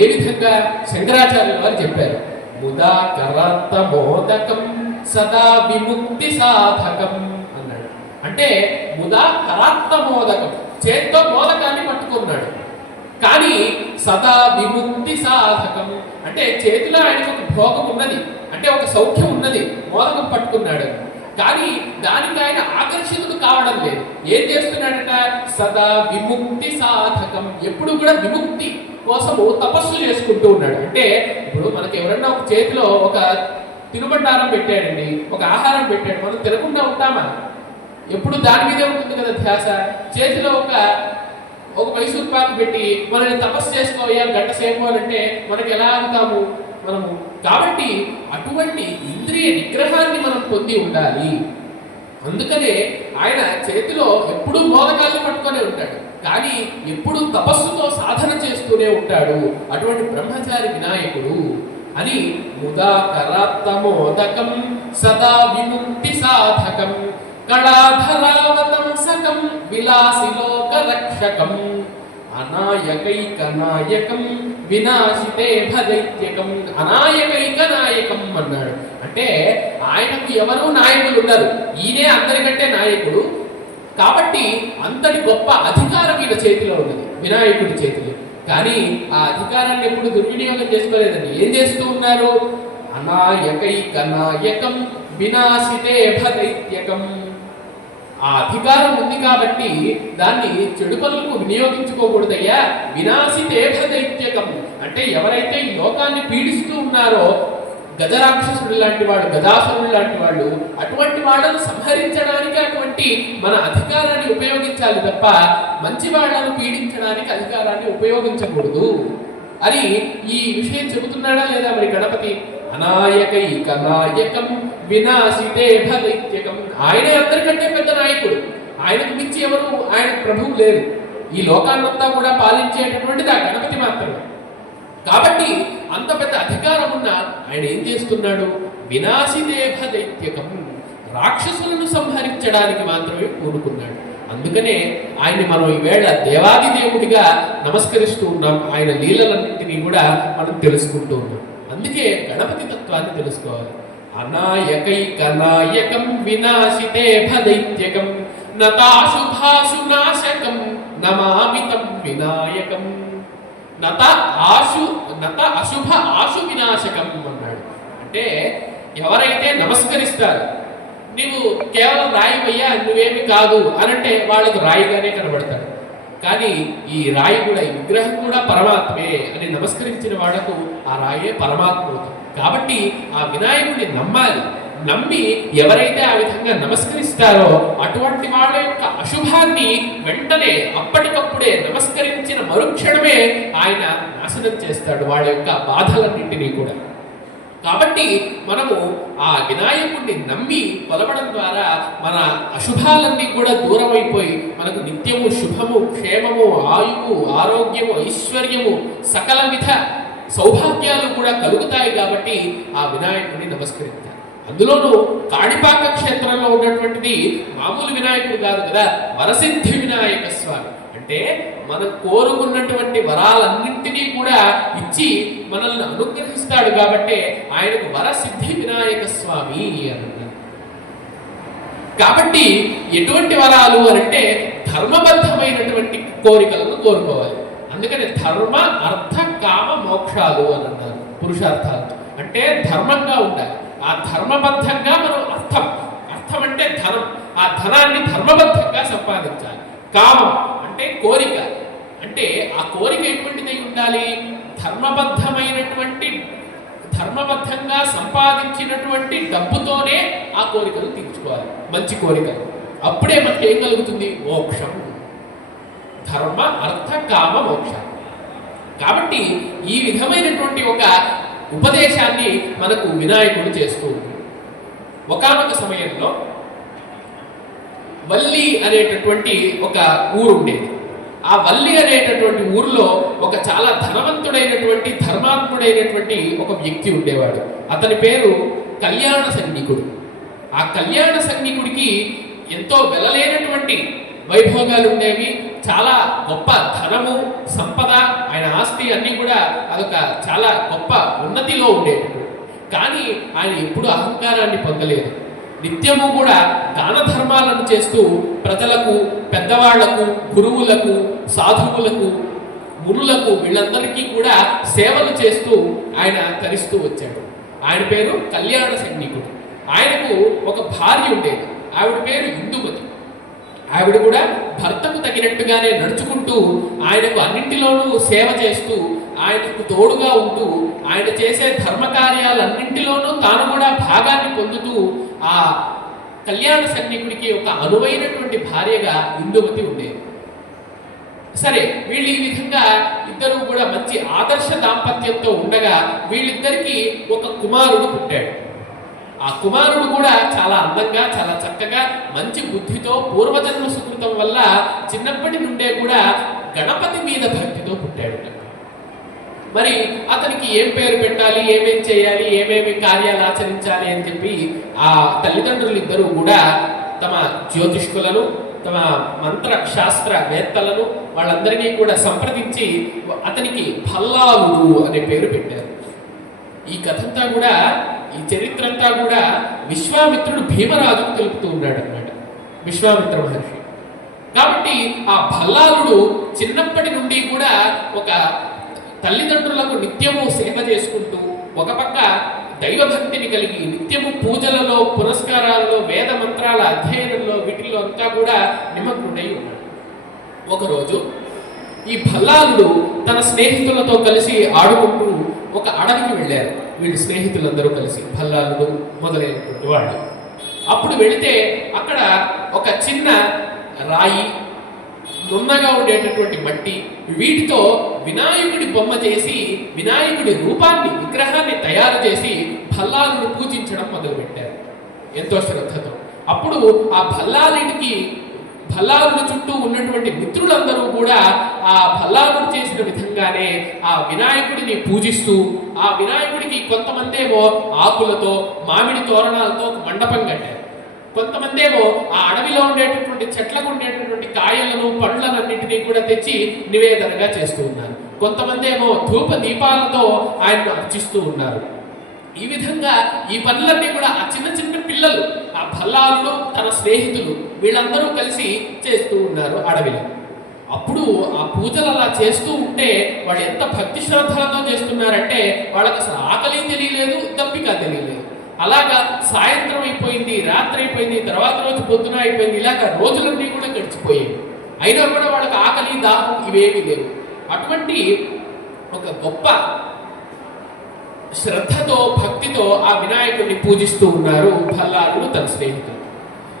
ఏ విధంగా శంకరాచార్యుల వారు చెప్పారు, ముదా కరత్త మోదకం సదా విముక్తి సాధకం అన్నాడు. అంటే ముదా కరాత్త మోదకం, చేత్తో మోదకాన్ని పట్టుకున్నాడు. కానీ సదా విముక్తి సాధకం అంటే చేతిలో ఆయనకు ఒక భోగం ఉన్నది, అంటే ఒక సౌఖ్యం ఉన్నది, మోదకం పట్టుకున్నాడు. కానీ దానికి ఆయన ఆకర్షితుడు కావడం లేదు. ఏం చేస్తున్నాడట? సదా విముక్తి సాధకం, ఎప్పుడు కూడా విముక్తి కోసము తపస్సు చేసుకుంటూ ఉన్నాడు. అంటే ఇప్పుడు మనకి ఎవరన్నా ఒక చేతిలో ఒక తినుబండారం పెట్టాడండి, ఒక ఆహారం పెట్టాడు, మనం తినకుండా ఉంటామా? ఎప్పుడు దాని మీదే ఉంటుంది కదా ధ్యాస. చేతిలో ఒక మైసూర్ పాకు పెట్టి మనల్ని తపస్సు చేసుకోవాలి గంట సేపు అంటే మనకి ఎలా అవుతాము మనము? కాబట్టి అటువంటి ఇంద్రియ నిగ్రహాన్ని మనం పొంది ఉండాలి. అందుకనే ఆయన చేతిలో ఎప్పుడూ మోదకాలను పట్టుకునే ఉంటాడు, కానీ ఎప్పుడు తపస్సుతో సాధన చేస్తూనే ఉంటాడు. అటువంటి బ్రహ్మచారి వినాయకుడు అని ముదా కరాత్తమోదకం సదా విముక్తి సాధకం కళాధరావతంసకం విలాసిలోక రక్షకం అనాయకైక నాయకం వినాశితే భదైత్యకం. అనాయకైక నాయకం అన్నాడు. అంటే ఆయనకు ఎవరు నాయకులు ఉన్నారు, ఈయనే అందరికంటే నాయకుడు. కాబట్టి అంతటి గొప్ప అధికారం ఈయన చేతిలో ఉన్నది, వినాయకుడి చేతిలో. కానీ ఆ అధికారాన్ని ఎప్పుడు దుర్వినియోగం చేసుకోలేదండి. ఏం చేస్తూ ఉన్నారు? అనాయకైక నాయకం వినాశితే భదైత్యకం. ఆ అధికారం ఉంది కాబట్టి దాన్ని చెడు పనులకు వినియోగించుకోకూడదయ్యా. వినాశితే భదైత్యకం అంటే ఎవరైతే ఈ లోకాన్ని పీడిస్తూ ఉన్నారో, గజరాక్షసుడు లాంటి వాడు, గజాసురుడు లాంటి వాళ్ళు, అటువంటి వాళ్ళను సంహరించడానికి అటువంటి మన అధికారాన్ని ఉపయోగించాలి తప్ప మంచి వాళ్ళను పీడించడానికి అధికారాన్ని ఉపయోగించకూడదు అని ఈ విషయం చెబుతున్నాడా లేదా మరి గణపతి? అనాయకైక నాయకం వినాశితే భదైత్యకం. ఆయనే అందరికంటే పెద్ద నాయకుడు. ఆయనకు మించి ఎవరు ఆయన ప్రభువు లేరు. ఈ లోకాన్నంతా కూడా పాలించేటటువంటిది ఆ గణపతి మాత్రమే. కాబట్టి అంత పెద్ద అధికారం ఉన్న ఆయన ఏం చేస్తున్నాడు? వినాశితే భదైత్యకం, రాక్షసులను సంహరించడానికి మాత్రమే పూనుకున్నాడు. అందుకనే ఆయన్ని మనం ఈవేళ దేవాది దేవుడిగా నమస్కరిస్తూ ఉన్నాం. ఆయన లీలలన్నింటినీ కూడా మనం తెలుసుకుంటూ ఉన్నాం. అందుకే గణపతి తత్వాన్ని తెలుసుకోవాలి. అనాయకైక నాయకం వినాశితే భదైత్యకం నతాశుభాశు నాశకం నమామితం వినాయకం. నత అశుభ ఆశు వినాశకం అన్నాడు. అంటే ఎవరైతే నమస్కరిస్తారు, నీవు కేవలం రాయివయ్యా నువ్వేమి కాదు అనంటే వాళ్ళకు రాయిగానే కనబడతాడు. కానీ ఈ రాయి కూడా, ఈ విగ్రహం కూడా పరమాత్మే అని నమస్కరించిన వాళ్లకు ఆ రాయే పరమాత్మ అవుతుంది. కాబట్టి ఆ వినాయకుడిని నమ్మాలి. నమ్మి ఎవరైతే ఆ విధంగా నమస్కరిస్తారో అటువంటి వాళ్ళ యొక్క అశుభాన్ని వెంటనే అప్పటికప్పుడే నమస్కరించిన మరుక్షణమే ఆయన నాశనం చేస్తాడు, వాళ్ళ యొక్క బాధలన్నింటినీ కూడా. కాబట్టి మనము ఆ వినాయకుడిని నమ్మి కొలవడం ద్వారా మన అశుభాలన్నీ కూడా దూరం అయిపోయి మనకు నిత్యము శుభము, క్షేమము, ఆయువు, ఆరోగ్యము, ఐశ్వర్యము, సకల విధ సౌభాగ్యాలు కూడా కలుగుతాయి. కాబట్టి ఆ వినాయకుడిని నమస్కరించాలి. అందులోనూ కాణిపాక క్షేత్రంలో ఉన్నటువంటిది మామూలు వినాయకుడు కాదు కదా, వరసిద్ధి వినాయక స్వామి. అంటే మనం కోరుకున్నటువంటి వరాలన్నింటినీ కూడా ఇచ్చి మనల్ని అనుగ్రహిస్తాడు. కాబట్టి ఆయనకు వరసిద్ధి వినాయక స్వామి అన్నారు. కాబట్టి ఎటువంటి వరాలు అనంటే ధర్మబద్ధమైనటువంటి కోరికలను కోరుకోవాలి. అందుకని ధర్మ అర్థ కామ మోక్షాలు అని అన్నారు. పురుషార్థాలు అంటే ధర్మంగా ఉండాలి. ఆ ధర్మబద్ధంగా మనం అర్థం అంటే ధనం, ఆ ధనాన్ని ధర్మబద్ధంగా సంపాదించాలి. కామం అంటే కోరిక, అంటే ఆ కోరిక ఎటువంటిదై ఉండాలి? ధర్మబద్ధంగా సంపాదించినటువంటి డబ్బుతోనే ఆ కోరికలు తీర్చుకోవాలి, మంచి కోరికలు. అప్పుడే మనకి ఏం కలుగుతుంది? మోక్షం. ధర్మ అర్థ కామ మోక్ష. కాబట్టి ఈ విధమైనటువంటి ఒక ఉపదేశాన్ని మనకు వినాయకుడు చేస్తూ ఉంది. ఒకానొక సమయంలో వల్లి అనేటటువంటి ఒక ఊరు ఉండేది. ఆ వల్లి అనేటటువంటి ఊరిలో ఒక చాలా ధనవంతుడైనటువంటి ధర్మాత్ముడైనటువంటి ఒక వ్యక్తి ఉండేవాడు. అతని పేరు కళ్యాణ సన్నికుడు. ఆ కళ్యాణ సన్నికుడికి ఎంతో వెలలేనటువంటి వైభోగాలు ఉండేవి. చాలా గొప్ప ధనము, సంపద, ఆయన ఆస్తి అన్నీ కూడా అదొక చాలా గొప్ప ఉన్నతిలో ఉండేవి. కానీ ఆయన ఎప్పుడూ అహంకారాన్ని పొందలేదు. నిత్యము కూడా దాన ధర్మాలను చేస్తూ ప్రజలకు, పెద్దవాళ్లకు, గురువులకు, సాధువులకు, మునులకు వీళ్ళందరికీ కూడా సేవలు చేస్తూ ఆయన తరిస్తూ వచ్చాడు. ఆయన పేరు కళ్యాణ సన్నికుడు. ఆయనకు ఒక భార్య ఉండేది. ఆవిడ పేరు ఇందుమతి. ఆవిడ కూడా భర్తకు తగినట్టుగానే నడుచుకుంటూ ఆయనకు అన్నింటిలోనూ సేవ చేస్తూ ఆయనకు తోడుగా ఉంటూ ఆయన చేసే ధర్మకార్యాలన్నింటిలోనూ తాను కూడా భాగాన్ని పొందుతూ ఆ కళ్యాణ సన్నికుడికి ఒక అనువైనటువంటి భార్యగా ఇందుమతి ఉండేది. సరే, వీళ్ళు ఈ విధంగా ఇద్దరు కూడా మంచి ఆదర్శ దాంపత్యంతో ఉండగా వీళ్ళిద్దరికీ ఒక కుమారుడు పుట్టాడు. ఆ కుమారుడు కూడా చాలా అందంగా, చాలా చక్కగా, మంచి బుద్ధితో, పూర్వజన్మ సుకృతం వల్ల చిన్నప్పటి నుండే కూడా గణపతి మీద భక్తితో పుట్టాడు. మరి అతనికి ఏం పేరు పెట్టాలి, ఏమేం చేయాలి, ఏమేమి కార్యాలు ఆచరించాలి అని చెప్పి ఆ తల్లిదండ్రులు ఇద్దరు కూడా తమ జ్యోతిష్కులను, తమ మంత్ర శాస్త్ర వేత్తలను వాళ్ళందరినీ కూడా సంప్రదించి అతనికి భల్లాలుడు అనే పేరు పెట్టారు. ఈ కథంతా కూడా, ఈ చరిత్ర అంతా కూడా విశ్వామిత్రుడు భీమరాజుకు తెలుపుతూ ఉన్నాడు అన్నమాట, విశ్వామిత్ర మహర్షి. కాబట్టి ఆ భల్లాలుడు చిన్నప్పటి నుండి కూడా ఒక తల్లిదండ్రులకు నిత్యము సేవ చేసుకుంటూ, ఒక పక్క దైవభక్తిని కలిగి నిత్యము పూజలలో, పురస్కారాలలో, వేద మంత్రాల అధ్యయనంలో, వీటిల్లో అంతా కూడా నిమగ్నుడై ఉన్నాడు. ఒకరోజు ఈ భల్లాలుడు తన స్నేహితులతో కలిసి ఆడుకుంటూ ఒక అడవికి వెళ్ళారు. వీళ్ళు స్నేహితులందరూ కలిసి, భల్లాలుడు మొదలైనటువంటి వాళ్ళు. అప్పుడు వెళితే అక్కడ ఒక చిన్న రాయి, నున్నగా ఉండేటటువంటి మట్టి, వీటితో వినాయకుడి బొమ్మ చేసి, వినాయకుడి రూపాన్ని, విగ్రహాన్ని తయారు చేసి భల్లాలుడు పూజించడం మొదలుపెట్టారు ఎంతో శ్రద్ధతో. అప్పుడు ఆ భల్లాలుడి చుట్టూ ఉన్నటువంటి మిత్రులందరూ కూడా ఆ భల్లాలుడు చేసిన విధంగానే ఆ వినాయకుడిని పూజిస్తూ, ఆ వినాయకుడికి కొంతమంది ఏమో ఆకులతో, మామిడి తోరణాలతో మండపం కట్టారు. కొంతమంది ఏమో ఆ అడవిలో ఉండేటటువంటి చెట్లకు ఉండేటటువంటి కాయలను, పండ్లన్నింటినీ కూడా తెచ్చి నివేదనగా చేస్తూ ఉన్నారు. కొంతమంది ఏమో ధూప దీపాలతో ఆయన్ను అర్చిస్తూ ఉన్నారు. ఈ విధంగా ఈ పనులన్నీ కూడా ఆ చిన్న చిన్న పిల్లలు, ఆ భల్లాలుడు, తన స్నేహితులు, వీళ్ళందరూ కలిసి చేస్తూ ఉన్నారు అడవిలో. అప్పుడు ఆ పూజలు అలా చేస్తూ ఉంటే వాళ్ళు ఎంత భక్తి శ్రద్ధలతో చేస్తున్నారంటే వాళ్ళకి అసలు ఆకలి తెలియలేదు, దప్పిక తెలియలేదు. అలాగా సాయంత్రం అయిపోయింది, రాత్రి అయిపోయింది, తర్వాత రోజు పొద్దున అయిపోయింది, ఇలాగ రోజులన్నీ కూడా గడిచిపోయాయి. అయినా కూడా వాళ్ళకి ఆకలి, దాహం ఇవేమీ లేవు. అటువంటి ఒక గొప్ప శ్రద్ధతో, భక్తితో ఆ వినాయకుడిని పూజిస్తూ ఉన్నారు భల్లాలుడు తన స్నేహితులు.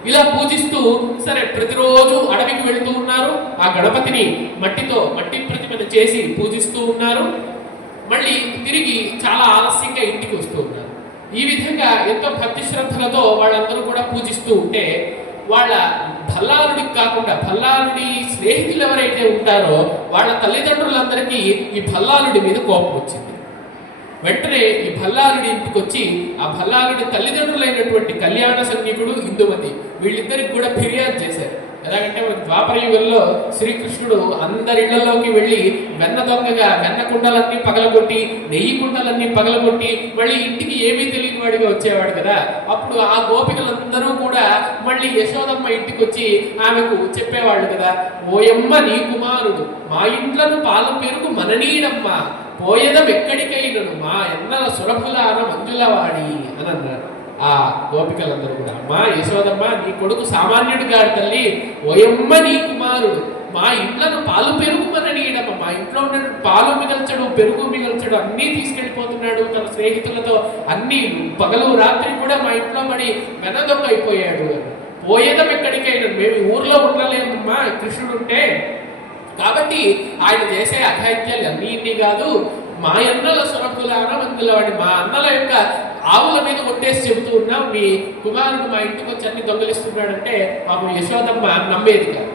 ఇలా పూజిస్తూ సరే ప్రతిరోజు అడవికి వెళుతూ ఉన్నారు. ఆ గణపతిని మట్టి ప్రతిమను చేసి పూజిస్తూ ఉన్నారు. మళ్ళీ తిరిగి చాలా ఆలస్యంగా ఇంటికి వస్తూ ఉన్నారు. ఈ విధంగా ఎంతో భక్తి శ్రద్ధలతో వాళ్ళందరూ కూడా పూజిస్తూ ఉంటే, వాళ్ళ భల్లాలుడికి కాకుండా భల్లాలుడి స్నేహితులు ఎవరైతే ఉంటారో వాళ్ళ తల్లిదండ్రులందరికీ ఈ భల్లాలుడి మీద కోపం వచ్చింది. వెంటనే ఈ భల్లాలుడి ఇంటికి వచ్చి ఆ భల్లాలుడి తల్లిదండ్రులైనటువంటి కళ్యాణ సంజ్ఞకుడు, ఇందుమతి, వీళ్ళిద్దరికి కూడా ఫిర్యాదు చేశారు. ఎలాగంటే మనకి ద్వాపర యుగంలో శ్రీకృష్ణుడు అందరి ఇళ్లలోకి వెళ్ళి వెన్న దొంగగా వెన్న కుండలన్నీ పగలగొట్టి, నెయ్యి కుండలన్నీ పగలగొట్టి మళ్ళీ ఇంటికి ఏమీ తెలియని వాడిగా వచ్చేవాడు కదా. అప్పుడు ఆ గోపికలందరూ కూడా మళ్ళీ యశోదమ్మ ఇంటికి వచ్చి ఆమెకు చెప్పేవాళ్ళు కదా, ఓయమ్మ నీ కుమారుడు మా ఇంట్లను పాలు పెరుగు మననీడమ్మ, పోయేదం ఎక్కడికైనను మా ఎన్నల సురభులాన మంజులవాడి అని అన్నారు. ఆ గోపికలందరూ కూడా, అమ్మా యశోదమ్మ నీ కొడుకు సామాన్యుడు గారు తల్లి, ఓయమ్మ నీ కుమారుడు మా ఇంట్లను పాలు పెరుగు మననీడమ్మ, మా ఇంట్లో ఉన్న పాలు మిగల్చడు, పెరుగు మిగల్చడు అన్నీ తీసుకెళ్ళిపోతున్నాడు తన స్నేహితులతో, అన్ని పగలు రాత్రి కూడా మా ఇంట్లో పడి వెనదొంగ అయిపోయాడు. పోయేదం ఎక్కడికైనా, మేము ఊర్లో ఉండలేమమ్మా కృష్ణుడు ఉంటే, కాబట్టి ఆయన చేసే అఘాయిత్యాలు అన్నీ ఇన్ని కాదు, మా అన్నల సురభులాన మందులవాడి, మా అన్నల యొక్క ఆవుల మీద కొట్టేసి చెబుతూ ఉన్నాం, మీ కుమారుడు మా ఇంటికి వచ్చి అన్ని దొంగలిస్తున్నాడంటే పాపం యశోదమ్మ నమ్మేది కాదు.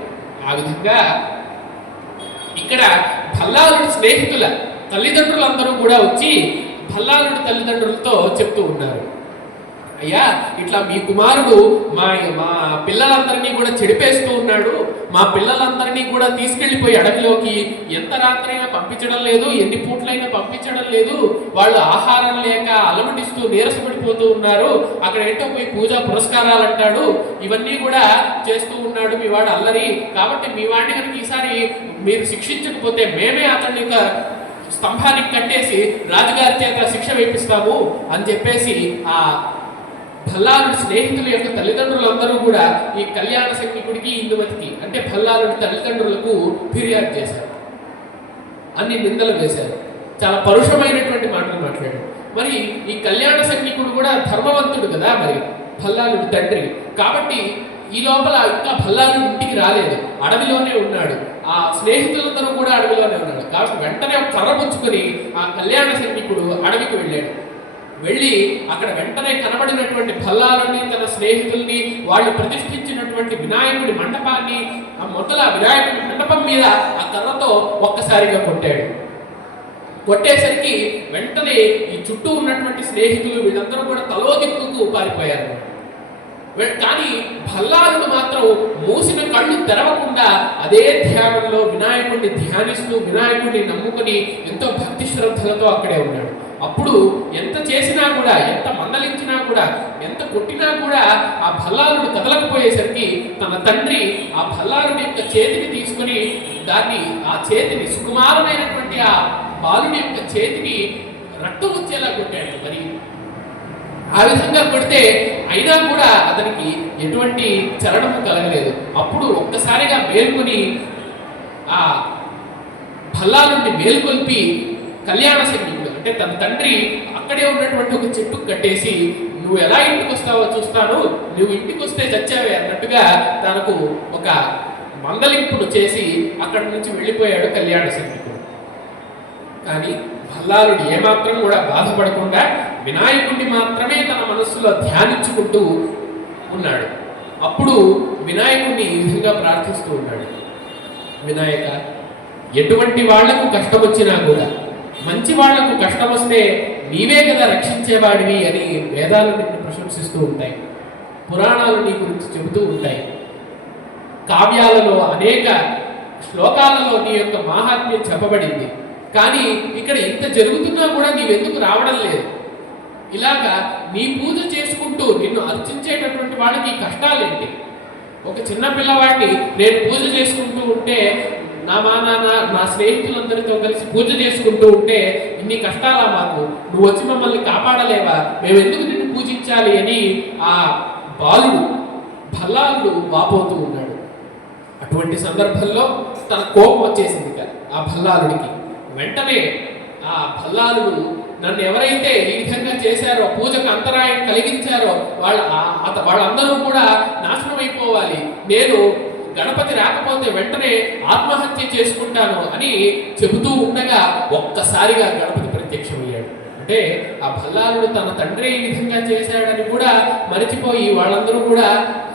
ఆ విధంగా ఇక్కడ భల్లాలుడి స్నేహితుల తల్లిదండ్రులందరూ కూడా వచ్చి భల్లాలుడి తల్లిదండ్రులతో చెప్తూ ఉన్నారు, అయ్యా ఇట్లా మీ కుమారుడు మా పిల్లలందరినీ కూడా చెడిపేస్తూ ఉన్నాడు, మా పిల్లలందరినీ కూడా తీసుకెళ్లిపోయి అడవిలోకి ఎంత రాత్రైనా పంపించడం లేదు, ఎన్ని పూట్లైనా పంపించడం లేదు, వాళ్ళు ఆహారం లేక అలమటిస్తూ నీరసపడిపోతూ ఉన్నారు, అక్కడ ఏంటో పోయి పూజా పురస్కారాలు అంటాడు, ఇవన్నీ కూడా చేస్తూ ఉన్నాడు మీ వాడు అల్లరి, కాబట్టి మీ వాడిని కనుక ఈసారి మీరు శిక్షించకపోతే మేమే అతన్ని స్తంభానికి కట్టేసి రాజుగారి చేత శిక్ష వేపిస్తాము అని చెప్పేసి ఆ భల్లాలుడి స్నేహితుల యొక్క తల్లిదండ్రులందరూ కూడా ఈ కళ్యాణ సంజ్ఞకుడికి, ఇందుమతికి అంటే భల్లాలుడి తల్లిదండ్రులకు ఫిర్యాదు చేశారు, అన్ని నిందలు వేశారు, చాలా పరుషమైనటువంటి మాటలు మాట్లాడారు. మరి ఈ కళ్యాణ సంజ్ఞకుడు కూడా ధర్మవంతుడు కదా, మరి భల్లాలుడి తండ్రి, కాబట్టి ఈ లోపల ఇంకా భల్లాలుడి ఇంటికి రాలేదు, అడవిలోనే ఉన్నాడు, ఆ స్నేహితులందరూ కూడా అడవిలోనే ఉన్నాడు. కాబట్టి వెంటనే కర్ర పుచ్చుకొని ఆ కళ్యాణ సంజ్ఞకుడు అడవికి వెళ్ళాడు. వెళ్ళి అక్కడ వెంటనే కనబడినటువంటి భల్లాలుని, తన స్నేహితుల్ని, వాళ్ళు ప్రతిష్ఠించినటువంటి వినాయకుడి మండపాన్ని, ఆ మొదల వినాయకుడి మండపం మీద ఆ కర్రతో ఒక్కసారిగా కొట్టాడు. కొట్టేసరికి వెంటనే ఈ చుట్టూ ఉన్నటువంటి స్నేహితులు వీళ్ళందరూ కూడా తలో దిక్కుకు పారిపోయారు. కానీ భల్లాలుడు మాత్రం మూసిన కళ్ళు తెరవకుండా అదే ధ్యానంలో వినాయకుడిని ధ్యానిస్తూ వినాయకుడిని నమ్ముకుని ఎంతో భక్తి శ్రద్ధలతో అక్కడే ఉన్నాడు. అప్పుడు ఎంత చేసినా కూడా, ఎంత మందలించినా కూడా, ఎంత కొట్టినా కూడా ఆ భల్లాలుడు కదలకపోయేసరికి తన తండ్రి ఆ భల్లాలుడి యొక్క చేతిని తీసుకుని ఆ చేతిని సుకుమారమైనటువంటి ఆ బాలుడి యొక్క చేతిని రక్తం వచ్చేలా కొట్టాడు. మరి ఆ విధంగా కొడితే అయినా కూడా అతనికి ఎటువంటి చలనము కలగలేదు. అప్పుడు ఒక్కసారిగా మేల్కొని ఆ భల్లాలుడిని మేల్కొల్పి కళ్యాణ సైనికుడు అంటే తన తండ్రి అక్కడే ఉన్నటువంటి ఒక చెట్టు కట్టేసి, నువ్వు ఎలా ఇంటికి వస్తావో చూస్తాను, నువ్వు ఇంటికి వస్తే చచ్చావే అన్నట్టుగా తనకు ఒక మందలింపును చేసి అక్కడి నుంచి వెళ్ళిపోయాడు కళ్యాణ సైనికుడు. కానీ భల్లాలుడు ఏమాత్రం కూడా బాధపడకుండా వినాయకుడిని మాత్రమే తన మనస్సులో ధ్యానించుకుంటూ ఉన్నాడు. అప్పుడు వినాయకుడిని ఈ విధంగా ప్రార్థిస్తూ ఉన్నాడు, వినాయక, ఎటువంటి వాళ్లకు కష్టం వచ్చినా కూడా, మంచి వాళ్లకు కష్టం వస్తే నీవే కదా రక్షించేవాడివి అని వేదాలు నిన్ను ప్రశంసిస్తూ ఉంటాయి, పురాణాలు నీ గురించి చెబుతూ ఉంటాయి, కావ్యాలలో అనేక శ్లోకాలలో నీ యొక్క మాహాత్మ్యం చెప్పబడింది. కానీ ఇక్కడ ఇంత జరుగుతున్నా కూడా నీవెందుకు రావడం లేదు? ఇలాగా నీ పూజ చేసుకుంటూ నిన్ను అర్చించేటటువంటి వాళ్ళకి కష్టాలేంటి? ఒక చిన్న పిల్లవాడిని నేను పూజ చేసుకుంటూ ఉంటే, నా స్నేహితులందరితో కలిసి పూజ చేసుకుంటూ ఉంటే ఇన్ని కష్టాలా మాకు? నువ్వు వచ్చి మమ్మల్ని కాపాడలేవా? మేము ఎందుకు నిన్ను పూజించాలి అని ఆ బాలుడు భల్లాలుడు వాపోతూ ఉన్నాడు. అటువంటి సందర్భంలో తన కోపం వచ్చేసింది ఆ భల్లాలుడికి. వెంటనే ఆ భల్లాలుడు, నన్ను ఎవరైతే ఈ విధంగా చేశారో, పూజకు అంతరాయం కలిగించారో వాళ్ళందరూ కూడా నాశనం అయిపోవాలి, నేను గణపతి రాకపోతే వెంటనే ఆత్మహత్య చేసుకుంటాను అని చెబుతూ ఉండగా ఒక్కసారిగా గణపతి ప్రత్యక్షమయ్యాడు. అంటే ఆ భల్లాలుడు తన తండ్రి ఈ విధంగా చేశాడని కూడా మరిచిపోయి వాళ్ళందరూ కూడా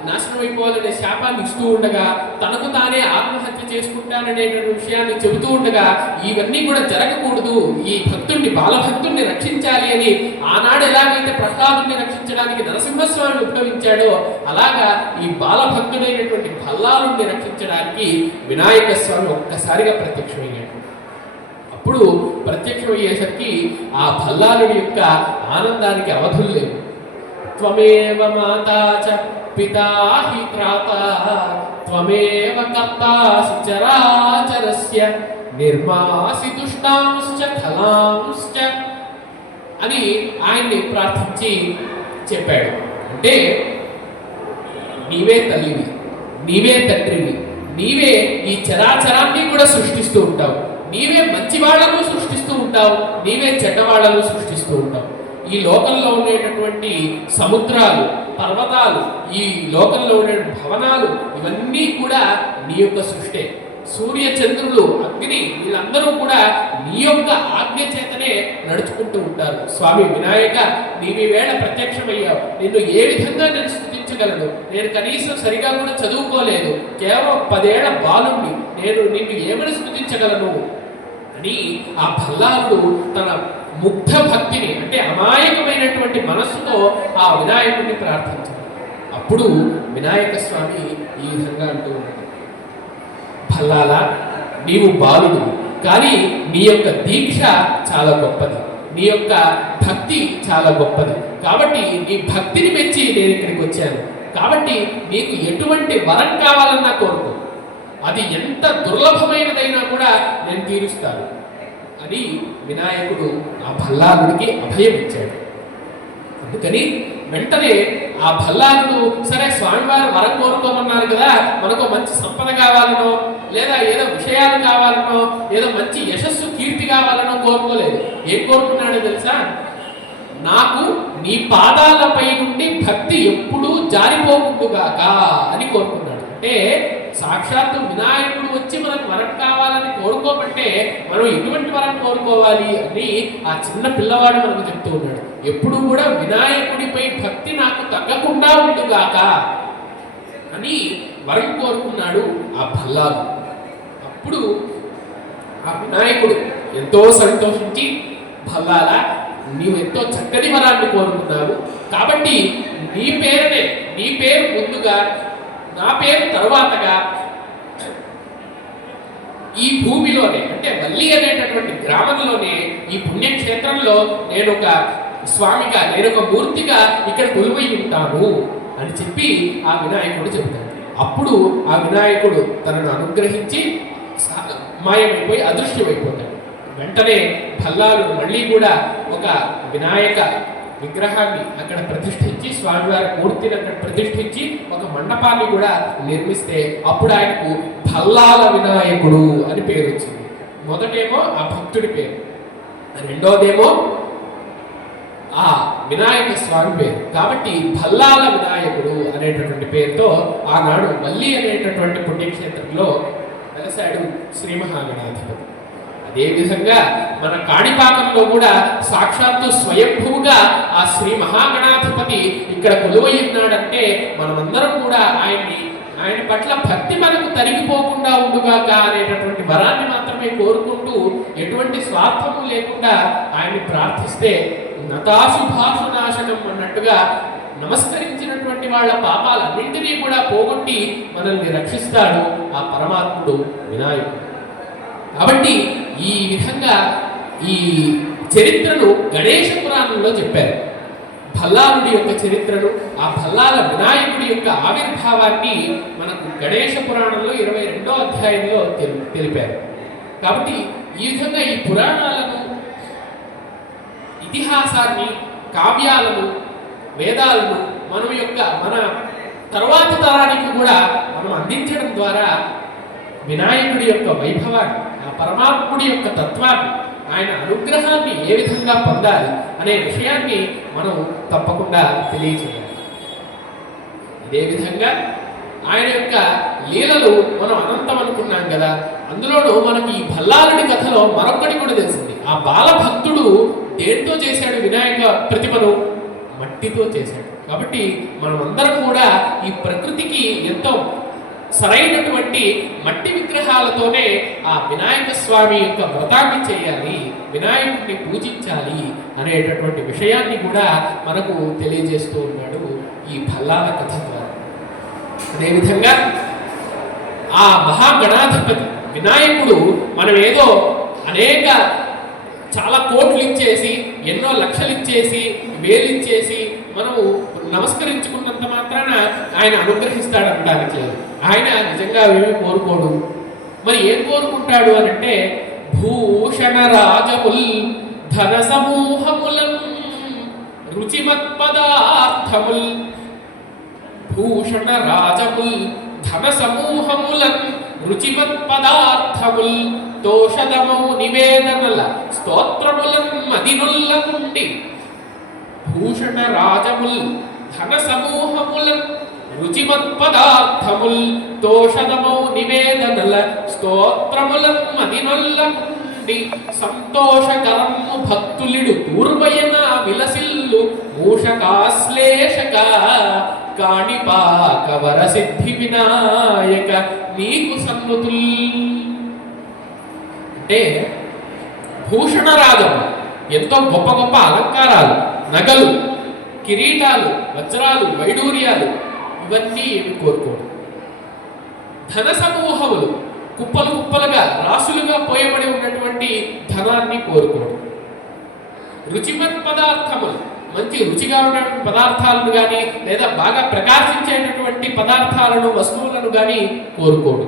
నాశనం అయిపోవాలనే శాపాన్ని ఇస్తూ ఉండగా, తనకు తానే ఆత్మహత్య చేసుకుంటాననే విషయాన్ని చెబుతూ ఉండగా, ఇవన్నీ కూడా జరగకూడదు, ఈ భక్తుడిని, బాలభక్తుడిని రక్షించాలి అని ఆనాడు ఎలాగైతే ప్రహ్లాదుని రక్షించడానికి నరసింహస్వామిని ఉద్భవించాడో, అలాగా ఈ బాలభక్తుడైనటువంటి భల్లాలుడిని రక్షించడానికి వినాయక స్వామి ఒక్కసారిగా ప్రత్యక్షమయ్యాడు. అప్పుడు ప్రత్యక్షమయ్యేసరికి ఆ భల్లాలుడి యొక్క ఆనందానికి అవధులు లేవు. త్వమేవ మాతా చ పితా హి త్రాతా త్వమేవ కర్తాసి చరాచరస్య నిర్మాసి దుష్టాంశ్చ ఖలాంశ్చ అని ఆయన్ని ప్రార్థించి చెప్పాడు. అంటే నీవే తల్లివి, నీవే తండ్రివి, నీవే ఈ చరాచరాన్ని కూడా సృష్టిస్తూ ఉంటావు, నీవే మంచి వాళ్ళను సృష్టిస్తూ ఉంటావు, నీవే చెడ్డవాళ్లను సృష్టిస్తూ ఉంటావు. ఈ లోకంలో ఉండేటటువంటి సముద్రాలు, పర్వతాలు, ఈ లోకంలో ఉండే భవనాలు, ఇవన్నీ కూడా నీ యొక్క సృష్టే. సూర్య చంద్రులు, అగ్ని, వీళ్ళందరూ కూడా నీ యొక్క ఆజ్ఞ చేతనే నడుచుకుంటూ ఉంటారు. స్వామి వినాయక, నీవి వేళ ప్రత్యక్షమయ్యావు, నిన్ను ఏ విధంగా నేను స్తుతించగలను? నేను కనీసం సరిగా కూడా చదువుకోలేదు, కేవలం 10 ఏళ్ల బాలుణ్ణి, నేను నిన్ను ఏమని స్తుతించగలను అని ఆ భల్లాలుడు తన ముగ్ధ భక్తిని, అంటే అమాయకమైనటువంటి మనస్సుతో ఆ వినాయకుడిని ప్రార్థించాడు. అప్పుడు వినాయక స్వామి ఈ విధంగా అంటూ ఉన్నాడు, భల్లాలా, నీవు బాలుడు, కానీ నీ యొక్క దీక్ష చాలా గొప్పది, నీ యొక్క భక్తి చాలా గొప్పది. కాబట్టి నీ భక్తిని మెచ్చి నేను ఇక్కడికి వచ్చాను. కాబట్టి నీకు ఎటువంటి వరం కావాలన్నా కోరుకో, అది ఎంత దుర్లభమైనదైనా కూడా నేను తీరుస్తాను అని వినాయకుడు ఆ భల్లాలుడికి అభయం ఇచ్చాడు. అందుకని వెంటనే ఆ భల్లాలుడు, సరే స్వామివారు వరం కోరుకోమన్నారు కదా, మనకు మంచి సంపద కావాలనో, లేదా ఏదో విషయాలు కావాలనో, ఏదో మంచి యశస్సు, కీర్తి కావాలనో కోరుకోలేదు. ఏం కోరుకున్నాడో తెలుసా? నాకు నీ పాదాలపై నుండి భక్తి ఎప్పుడూ జారిపోకుండుగాక అని కోరుకున్నాడు. అంటే సాక్షాత్తు వినాయకుడు వచ్చి మనకు వరం కావాలని కోరుకోమంటే మనం ఎటువంటి వరం కోరుకోవాలి అని ఆ చిన్న పిల్లవాడు మనకు చెప్తూ ఉన్నాడు. ఎప్పుడు కూడా వినాయకుడిపై భక్తి నాకు తగ్గకుండా ఉండుగాక అని వరం కోరుకున్నాడు ఆ భల్లాలు. అప్పుడు ఆ వినాయకుడు ఎంతో సంతోషించి, భల్లాల, నీవు ఎంతో చక్కని వరాన్ని కోరుకున్నావు, కాబట్టి నీ పేరునే, నీ పేరు ముందుగా, నా పేరు తరువాతగా ఈ భూమిలోనే, అంటే వల్లి అనేటటువంటి గ్రామంలోనే, ఈ పుణ్యక్షేత్రంలో నేను ఒక స్వామిగా, నేను ఒక మూర్తిగా ఇక్కడ కొలువై ఉంటాను అని చెప్పి ఆ వినాయకుడు చెప్తాడు. అప్పుడు ఆ వినాయకుడు తనను అనుగ్రహించి మాయమైపోయి అదృశ్యమైపోతాడు. వెంటనే భల్లాలుడు మళ్ళీ కూడా ఒక వినాయక విగ్రహాన్ని అక్కడ ప్రతిష్ఠించి, స్వామివారి మూర్తిని అక్కడ ప్రతిష్ఠించి ఒక మండపాన్ని కూడా నిర్మిస్తే అప్పుడు ఆయనకు భల్లాల వినాయకుడు అని పేరు వచ్చింది. మొదటేమో ఆ భక్తుడి పేరు, రెండోదేమో ఆ వినాయక స్వామి పేరు. కాబట్టి భల్లాల వినాయకుడు అనేటటువంటి పేరుతో ఆనాడు వల్లి అనేటటువంటి పుణ్యక్షేత్రంలో వెలసాడు శ్రీ మహాగణాధిపతి. అదేవిధంగా మన కాణిపాకంలో కూడా సాక్షాత్తు స్వయంభువుగా ఆ శ్రీ మహాగణాధిపతి ఇక్కడ కొలువై ఉన్నాడంటే మనమందరం కూడా ఆయన పట్ల భక్తి మనకు తరిగిపోకుండా ఉండుగాక అనేటటువంటి వరాన్ని మాత్రమే కోరుకుంటూ ఎటువంటి స్వార్థము లేకుండా ఆయన్ని ప్రార్థిస్తే నతాశుభాషునాశనం అన్నట్టుగా నమస్కరించినటువంటి వాళ్ళ పాపాలన్నింటినీ కూడా పోగొట్టి మనల్ని రక్షిస్తాడు ఆ పరమాత్ముడు వినాయకుడు. కాబట్టి ఈ విధంగా ఈ చరిత్రను గణేశ పురాణంలో చెప్పారు. భల్లాలుడి యొక్క చరిత్రను, ఆ భల్లాల వినాయకుడి యొక్క ఆవిర్భావాన్ని మనకు గణేశ పురాణంలో 22వ అధ్యాయంలో తెలిపారు. కాబట్టి ఈ విధంగా ఈ పురాణాలను, ఇతిహాసాన్ని, కావ్యాలను, వేదాలను మన తరువాతి తరానికి కూడా మనం అందించడం ద్వారా వినాయకుడి యొక్క వైభవాన్ని, ఆ పరమాత్ముడి యొక్క తత్వాన్ని, ఆయన అనుగ్రహాన్ని ఏ విధంగా పొందాలి అనే విషయాన్ని మనం తప్పకుండా తెలియచేయాలి. ఇదే విధంగా ఆయన యొక్క లీలలు మనం అనంతం అనుకున్నాం కదా, అందులోనూ మనకి ఈ భల్లాలుడి కథలో మరొకటి కూడా తెలిసింది. ఆ బాలభక్తుడు దేంతో చేశాడు వినాయక ప్రతిమను? మట్టితో చేశాడు. కాబట్టి మనమందరం కూడా ఈ ప్రకృతికి ఎంతో సరైనటువంటి మట్టి విగ్రహాలతోనే ఆ వినాయక స్వామి యొక్క వ్రతాన్ని చేయాలి, వినాయకుడిని పూజించాలి అనేటటువంటి విషయాన్ని కూడా మనకు తెలియజేస్తూ ఉన్నాడు ఈ భల్లాల కథ ద్వారా. అదేవిధంగా ఆ మహాగణాధిపతి వినాయకుడు మనం ఏదో చాలా కోట్లు ఇచ్చేసి, ఎన్నో లక్షలు ఇచ్చేసి, వేలు ఇచ్చేసి మనము నమస్కరించుకున్నంత మాత్రాన ఆయన అనుగ్రహిస్తాడనడానికి లేదు. ఆయన నిజంగా ఏమీ కోరుకోడు. మరి ఏం కోరుకుంటాడు అని అంటే, భూషణ రాజముల్ ధన సమూహములం రుచిమత్పదార్థముల్, భూషణ రాజముల్ ధన సమూహములం రుచిమత్పదార్థముల్ దోషదమౌ నివేదనల స్తోత్రములం మదినుల్ల నుండి. భూషణ రాజముల్ ధన సమూహములం రుచిమత్పదార్థముల్ దోషదమౌ నివేదనల స్తోత్రములం మదినుల్ల నుండి. సంతోషకరము భక్తులిడు పూర్వయన విలసిల్లు మూషకాశ్లేషక కాణిపాక వరసిద్ధి వినాయక నీకు సన్నుతుల్. అంటే భూషణరాగం, ఎంతో గొప్ప గొప్ప అలంకారాలు, నగలు, కిరీటాలు, వజ్రాలు, వైడూర్యాలు, ఇవన్నీ ఏమి కోరుకోడు. ధన సమూహములు, కుప్పలు కుప్పలుగా రాసులుగా పోయబడి ఉన్నటువంటి ధనాన్ని కోరుకోడు. రుచిమత్ పదార్థములు, మంచి రుచిగా ఉన్నటువంటి పదార్థాలను కానీ లేదా బాగా ప్రకాశించేటటువంటి పదార్థాలను, వస్తువులను కానీ కోరుకోడు.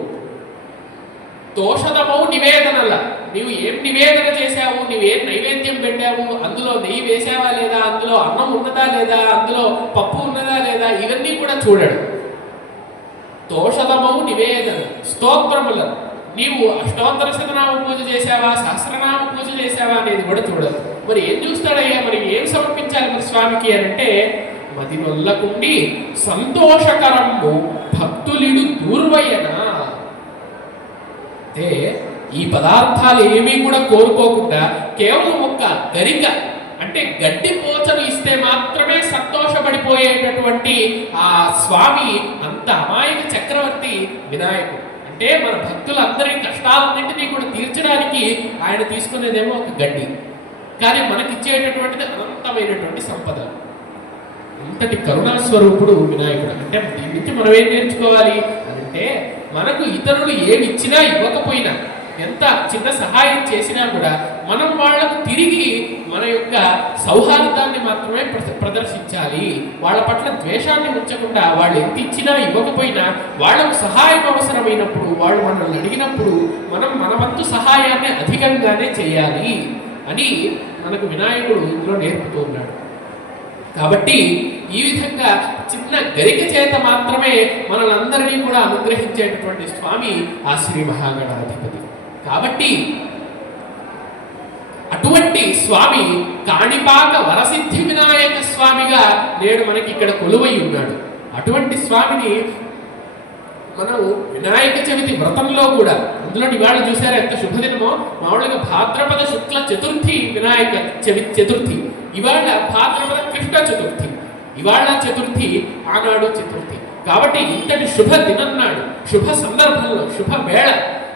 దోషదమౌ నివేదనల, నీవు ఏం నివేదన చేశావు, నీవేం నైవేద్యం పెట్టావు, అందులో నెయ్యి వేసావా లేదా, అందులో అన్నం ఉన్నదా లేదా, అందులో పప్పు ఉన్నదా లేదా, ఇవన్నీ కూడా చూడడు. దోషదమౌ నివేదన స్తోత్రములను, నీవు అష్టోత్తర శతనామ పూజ చేశావా, సహస్రనామ పూజ చేశావా అనేది కూడా చూడదు. మరి ఏం చూస్తాడయ్యా, మరి ఏం సమర్పించాలి మరి స్వామికి అని అంటే, మది నొల్లకుండి సంతోషకరము భక్తులిడు దూర్వయన. అంటే ఈ పదార్థాలు ఏమీ కూడా కోరుకోకుండా కేవలం ఒక్క గరిక, అంటే గడ్డి పోచను ఇస్తే మాత్రమే సంతోషపడిపోయేటటువంటి ఆ స్వామి అంత అమాయక చక్రవర్తి వినాయకుడు. అంటే మన భక్తులందరి కష్టాలన్నింటినీ కూడా తీర్చడానికి ఆయన తీసుకునేదేమో ఒక గడ్డి, కానీ మనకిచ్చేటటువంటిది అనంతమైనటువంటి సంపద. ఇంత అంతటి కరుణా స్వరూపుడు వినాయకుడు. అంటే దీని నుంచి మనం ఏం నేర్చుకోవాలి అంటే, మనకు ఇతరులు ఏమి ఇచ్చినా ఇవ్వకపోయినా, ఎంత చిన్న సహాయం చేసినా కూడా మనం వాళ్ళకు తిరిగి మన యొక్క సౌహార్దాన్ని మాత్రమే ప్రదర్శించాలి. వాళ్ళ పట్ల ద్వేషాన్ని ఉంచకుండా, వాళ్ళు ఎంత ఇచ్చినా ఇవ్వకపోయినా వాళ్ళకు సహాయం అవసరమైనప్పుడు, వాళ్ళు మనల్ని అడిగినప్పుడు మనం మన వంతు సహాయాన్ని అధికంగానే చేయాలి అని మనకు వినాయకుడు ఇందులో నేర్పుతూ ఉన్నాడు. కాబట్టి ఈ విధంగా చిన్న గరిక చేత మాత్రమే మనలందరినీ కూడా అనుగ్రహించేటటువంటి స్వామి ఆ శ్రీ మహాగణాధిపతి. కాబట్టి అటువంటి స్వామి కాణిపాక వరసిద్ధి వినాయక స్వామిగా నేడు మనకి ఇక్కడ కొలువై ఉన్నాడు. అటువంటి స్వామిని మనం వినాయక చవితి వ్రతంలో కూడా, అందులో ఇవాళ చూసారా ఎంత శుభదినమో, మామూలుగా భాద్రపద శుక్ల చతుర్థి వినాయక చతుర్థి, ఇవాళ భాద్రపద కృష్ణ చతుర్థి, ఇవాళ చతుర్థి, ఆనాడు చతుర్థి. కాబట్టి ఇంతటి శుభ దినం నాడు, శుభ సందర్భంలో, శుభ వేళ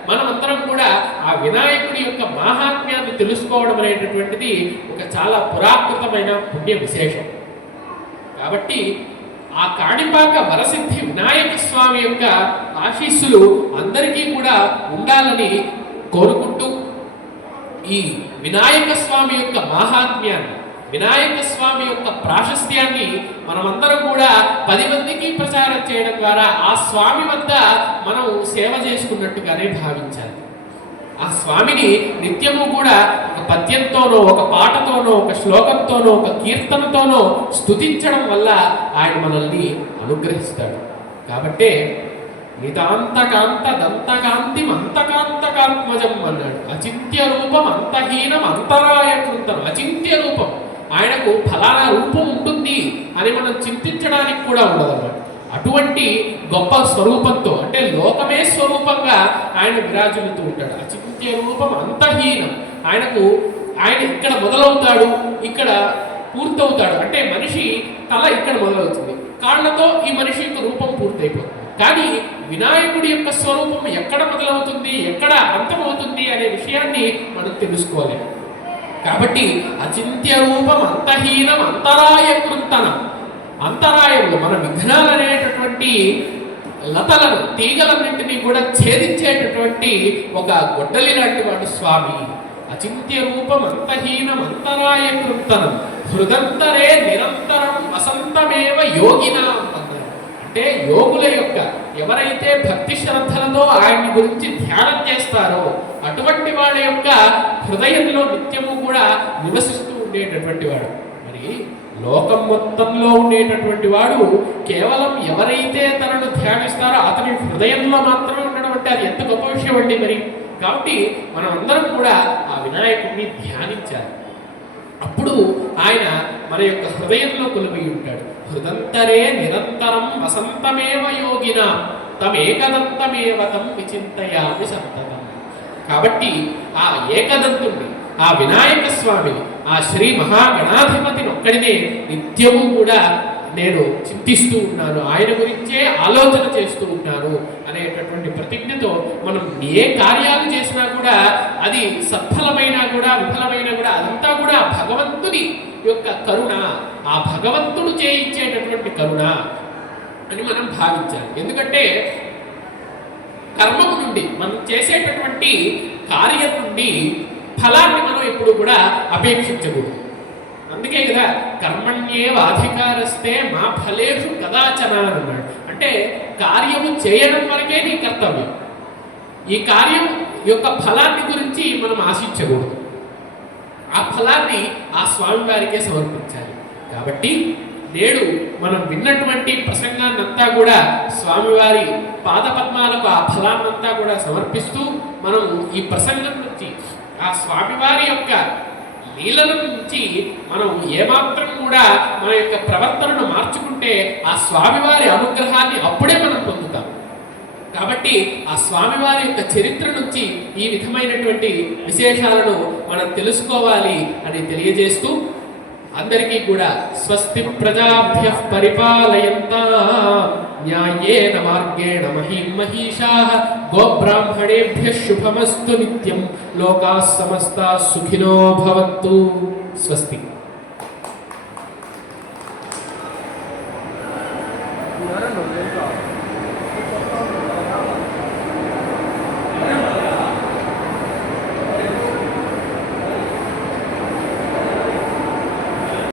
మనమందరం కూడా ఆ వినాయకుడి యొక్క మాహాత్మ్యాన్ని తెలుసుకోవడం అనేటటువంటిది ఒక చాలా పురాకృతమైన పుణ్య విశేషం. కాబట్టి ఆ కాణిపాక వరసిద్ధి వినాయక స్వామి యొక్క ఆశీస్సులు అందరికీ కూడా ఉండాలని కోరుకుంటూ, ఈ వినాయక స్వామి యొక్క మాహాత్మ్యాన్ని, వినాయక స్వామి యొక్క ప్రాశస్త్యాన్ని మనమందరం కూడా 10 మందికి ప్రచారం చేయడం ద్వారా ఆ స్వామి వద్ద మనం సేవ చేసుకున్నట్టుగానే భావించాలి. ఆ స్వామిని నిత్యము కూడా ఒక పద్యంతోనో, ఒక పాటతోనో, ఒక శ్లోకంతోనో, ఒక కీర్తనతోనో స్తుతించడం వల్ల ఆయన మనల్ని అనుగ్రహిస్తాడు. కాబట్టే నితాంతకాంత దంతకాంతిం అంతకాంతకాత్మజం అన్నాడు. అచింత్య రూపం అంతహీనం అంతరాయ కృతం. అచింత్య రూపం, ఆయనకు ఫలానా రూపం ఉంటుంది అని మనం చింతించడానికి కూడా ఉండదన్నమాట. అటువంటి గొప్ప స్వరూపంతో, అంటే లోకమే స్వరూపంగా ఆయన విరాజిల్లుతూ ఉంటాడు. అచింత్య రూపం అంతహీనం, ఆయన ఇక్కడ మొదలవుతాడు, ఇక్కడ పూర్తవుతాడు. అంటే మనిషి తల ఇక్కడ మొదలవుతుంది, కాళ్ళతో ఈ మనిషి యొక్క రూపం పూర్తయిపోతుంది. కానీ వినాయకుడి యొక్క స్వరూపం ఎక్కడ మొదలవుతుంది, ఎక్కడ అంతమవుతుంది అనే విషయాన్ని మనం తెలుసుకోవాలి. కాబట్టి అచింత్య రూపం అంతహీనం అంతరాయ కృంతనం. అంతరాయంలో మన విఘ్నాలు అనేటటువంటి లతలను, తీగలన్నింటినీ కూడా ఛేదించేటటువంటి ఒక గొడ్డలి లాంటి వాడు స్వామి. అచింత్య రూపం అంతహీనం అంతరాయ కృంతనం హృదంతరే నిరంతరం వసంతమేవ యోగినా. అంటే యోగుల యొక్క, ఎవరైతే భక్తి శ్రద్ధలతో ఆయన్ని గురించి ధ్యానం చేస్తారో అటువంటి వాళ్ళ యొక్క హృదయంలో నిత్యము కూడా నివసిస్తూ ఉండేటటువంటి వాడు. మరి లోకం మొత్తంలో ఉండేటటువంటి వాడు కేవలం ఎవరైతే తనను ధ్యానిస్తారో అతని హృదయంలో మాత్రమే ఉండడం అంటే అది ఎంత గొప్ప విషయం అండి మరి. కాబట్టి మనం అందరం కూడా ఆ వినాయకుడిని ధ్యానించాలి. అప్పుడు ఆయన మన యొక్క హృదయంలో కొలువై ఉంటాడు. హృదంతరే నిరంతరం వసంతమేవ యోగిన తమేకదంతమేవ తం విచింతయామి సంతతం. కాబట్టి ఆ ఏకదంతుణ్ణి, ఆ వినాయక స్వామిని, ఆ శ్రీ మహాగణాధిపతిని ఒక్కడినే నిత్యము కూడా నేను చింతిస్తూ ఉన్నాను, ఆయన గురించే ఆలోచన చేస్తూ ఉంటాను అనేటటువంటి ప్రతిజ్ఞతో మనం ఏ కార్యాలు చేసినా కూడా అది సఫలమైనా కూడా విఫలమైనా కూడా అదంతా కూడా భగవంతుని యొక్క కరుణ, ఆ భగవంతుడు చేయించేటటువంటి కరుణ అని మనం భావించాలి. ఎందుకంటే కర్మము నుండి, మనం చేసేటటువంటి కార్యం నుండి ఫలాన్ని మనం ఎప్పుడు కూడా అపేక్షించకూడదు. అందుకే కదా కర్మణ్యేవ అధికారస్తే మా ఫలేషు కదాచన అన్నాడు. అంటే కార్యము చేయడం వరకే నీ కర్తవ్యం. ఈ కార్యం యొక్క ఫలాన్ని గురించి మనం ఆశించకూడదు. ఆ ఫలాన్ని ఆ స్వామివారికే సమర్పించాలి. కాబట్టి నేడు మనం విన్నటువంటి ప్రసంగాన్నంతా కూడా స్వామివారి పాదపద్మాలకు ఆ ఫలాన్నంతా కూడా సమర్పిస్తూ మనం ఈ ప్రసంగం నుంచి, ఆ స్వామివారి యొక్క లీలల నుంచి మనం ఏమాత్రం కూడా మన యొక్క ప్రవర్తనను మార్చుకుంటే ఆ స్వామివారి అనుగ్రహాన్ని అప్పుడే మనం పొందుతాం. కాబట్టి ఆ స్వామివారి యొక్క చరిత్ర నుంచి ఈ విధమైనటువంటి విశేషాలను మనం తెలుసుకోవాలి అని తెలియజేస్తూ, అందరికీ కూడా స్వస్తి ప్రజాభ్యః పరిపాలయంతాం న్యాయేన మార్గేణ మహీం మహీషాః గోబ్రాహ్మణేభ్యః శుభమస్తు నిత్యం లోకాః సమస్తాః సుఖినో భవంతు. స్వస్తి. చెప్తా ఉంటారు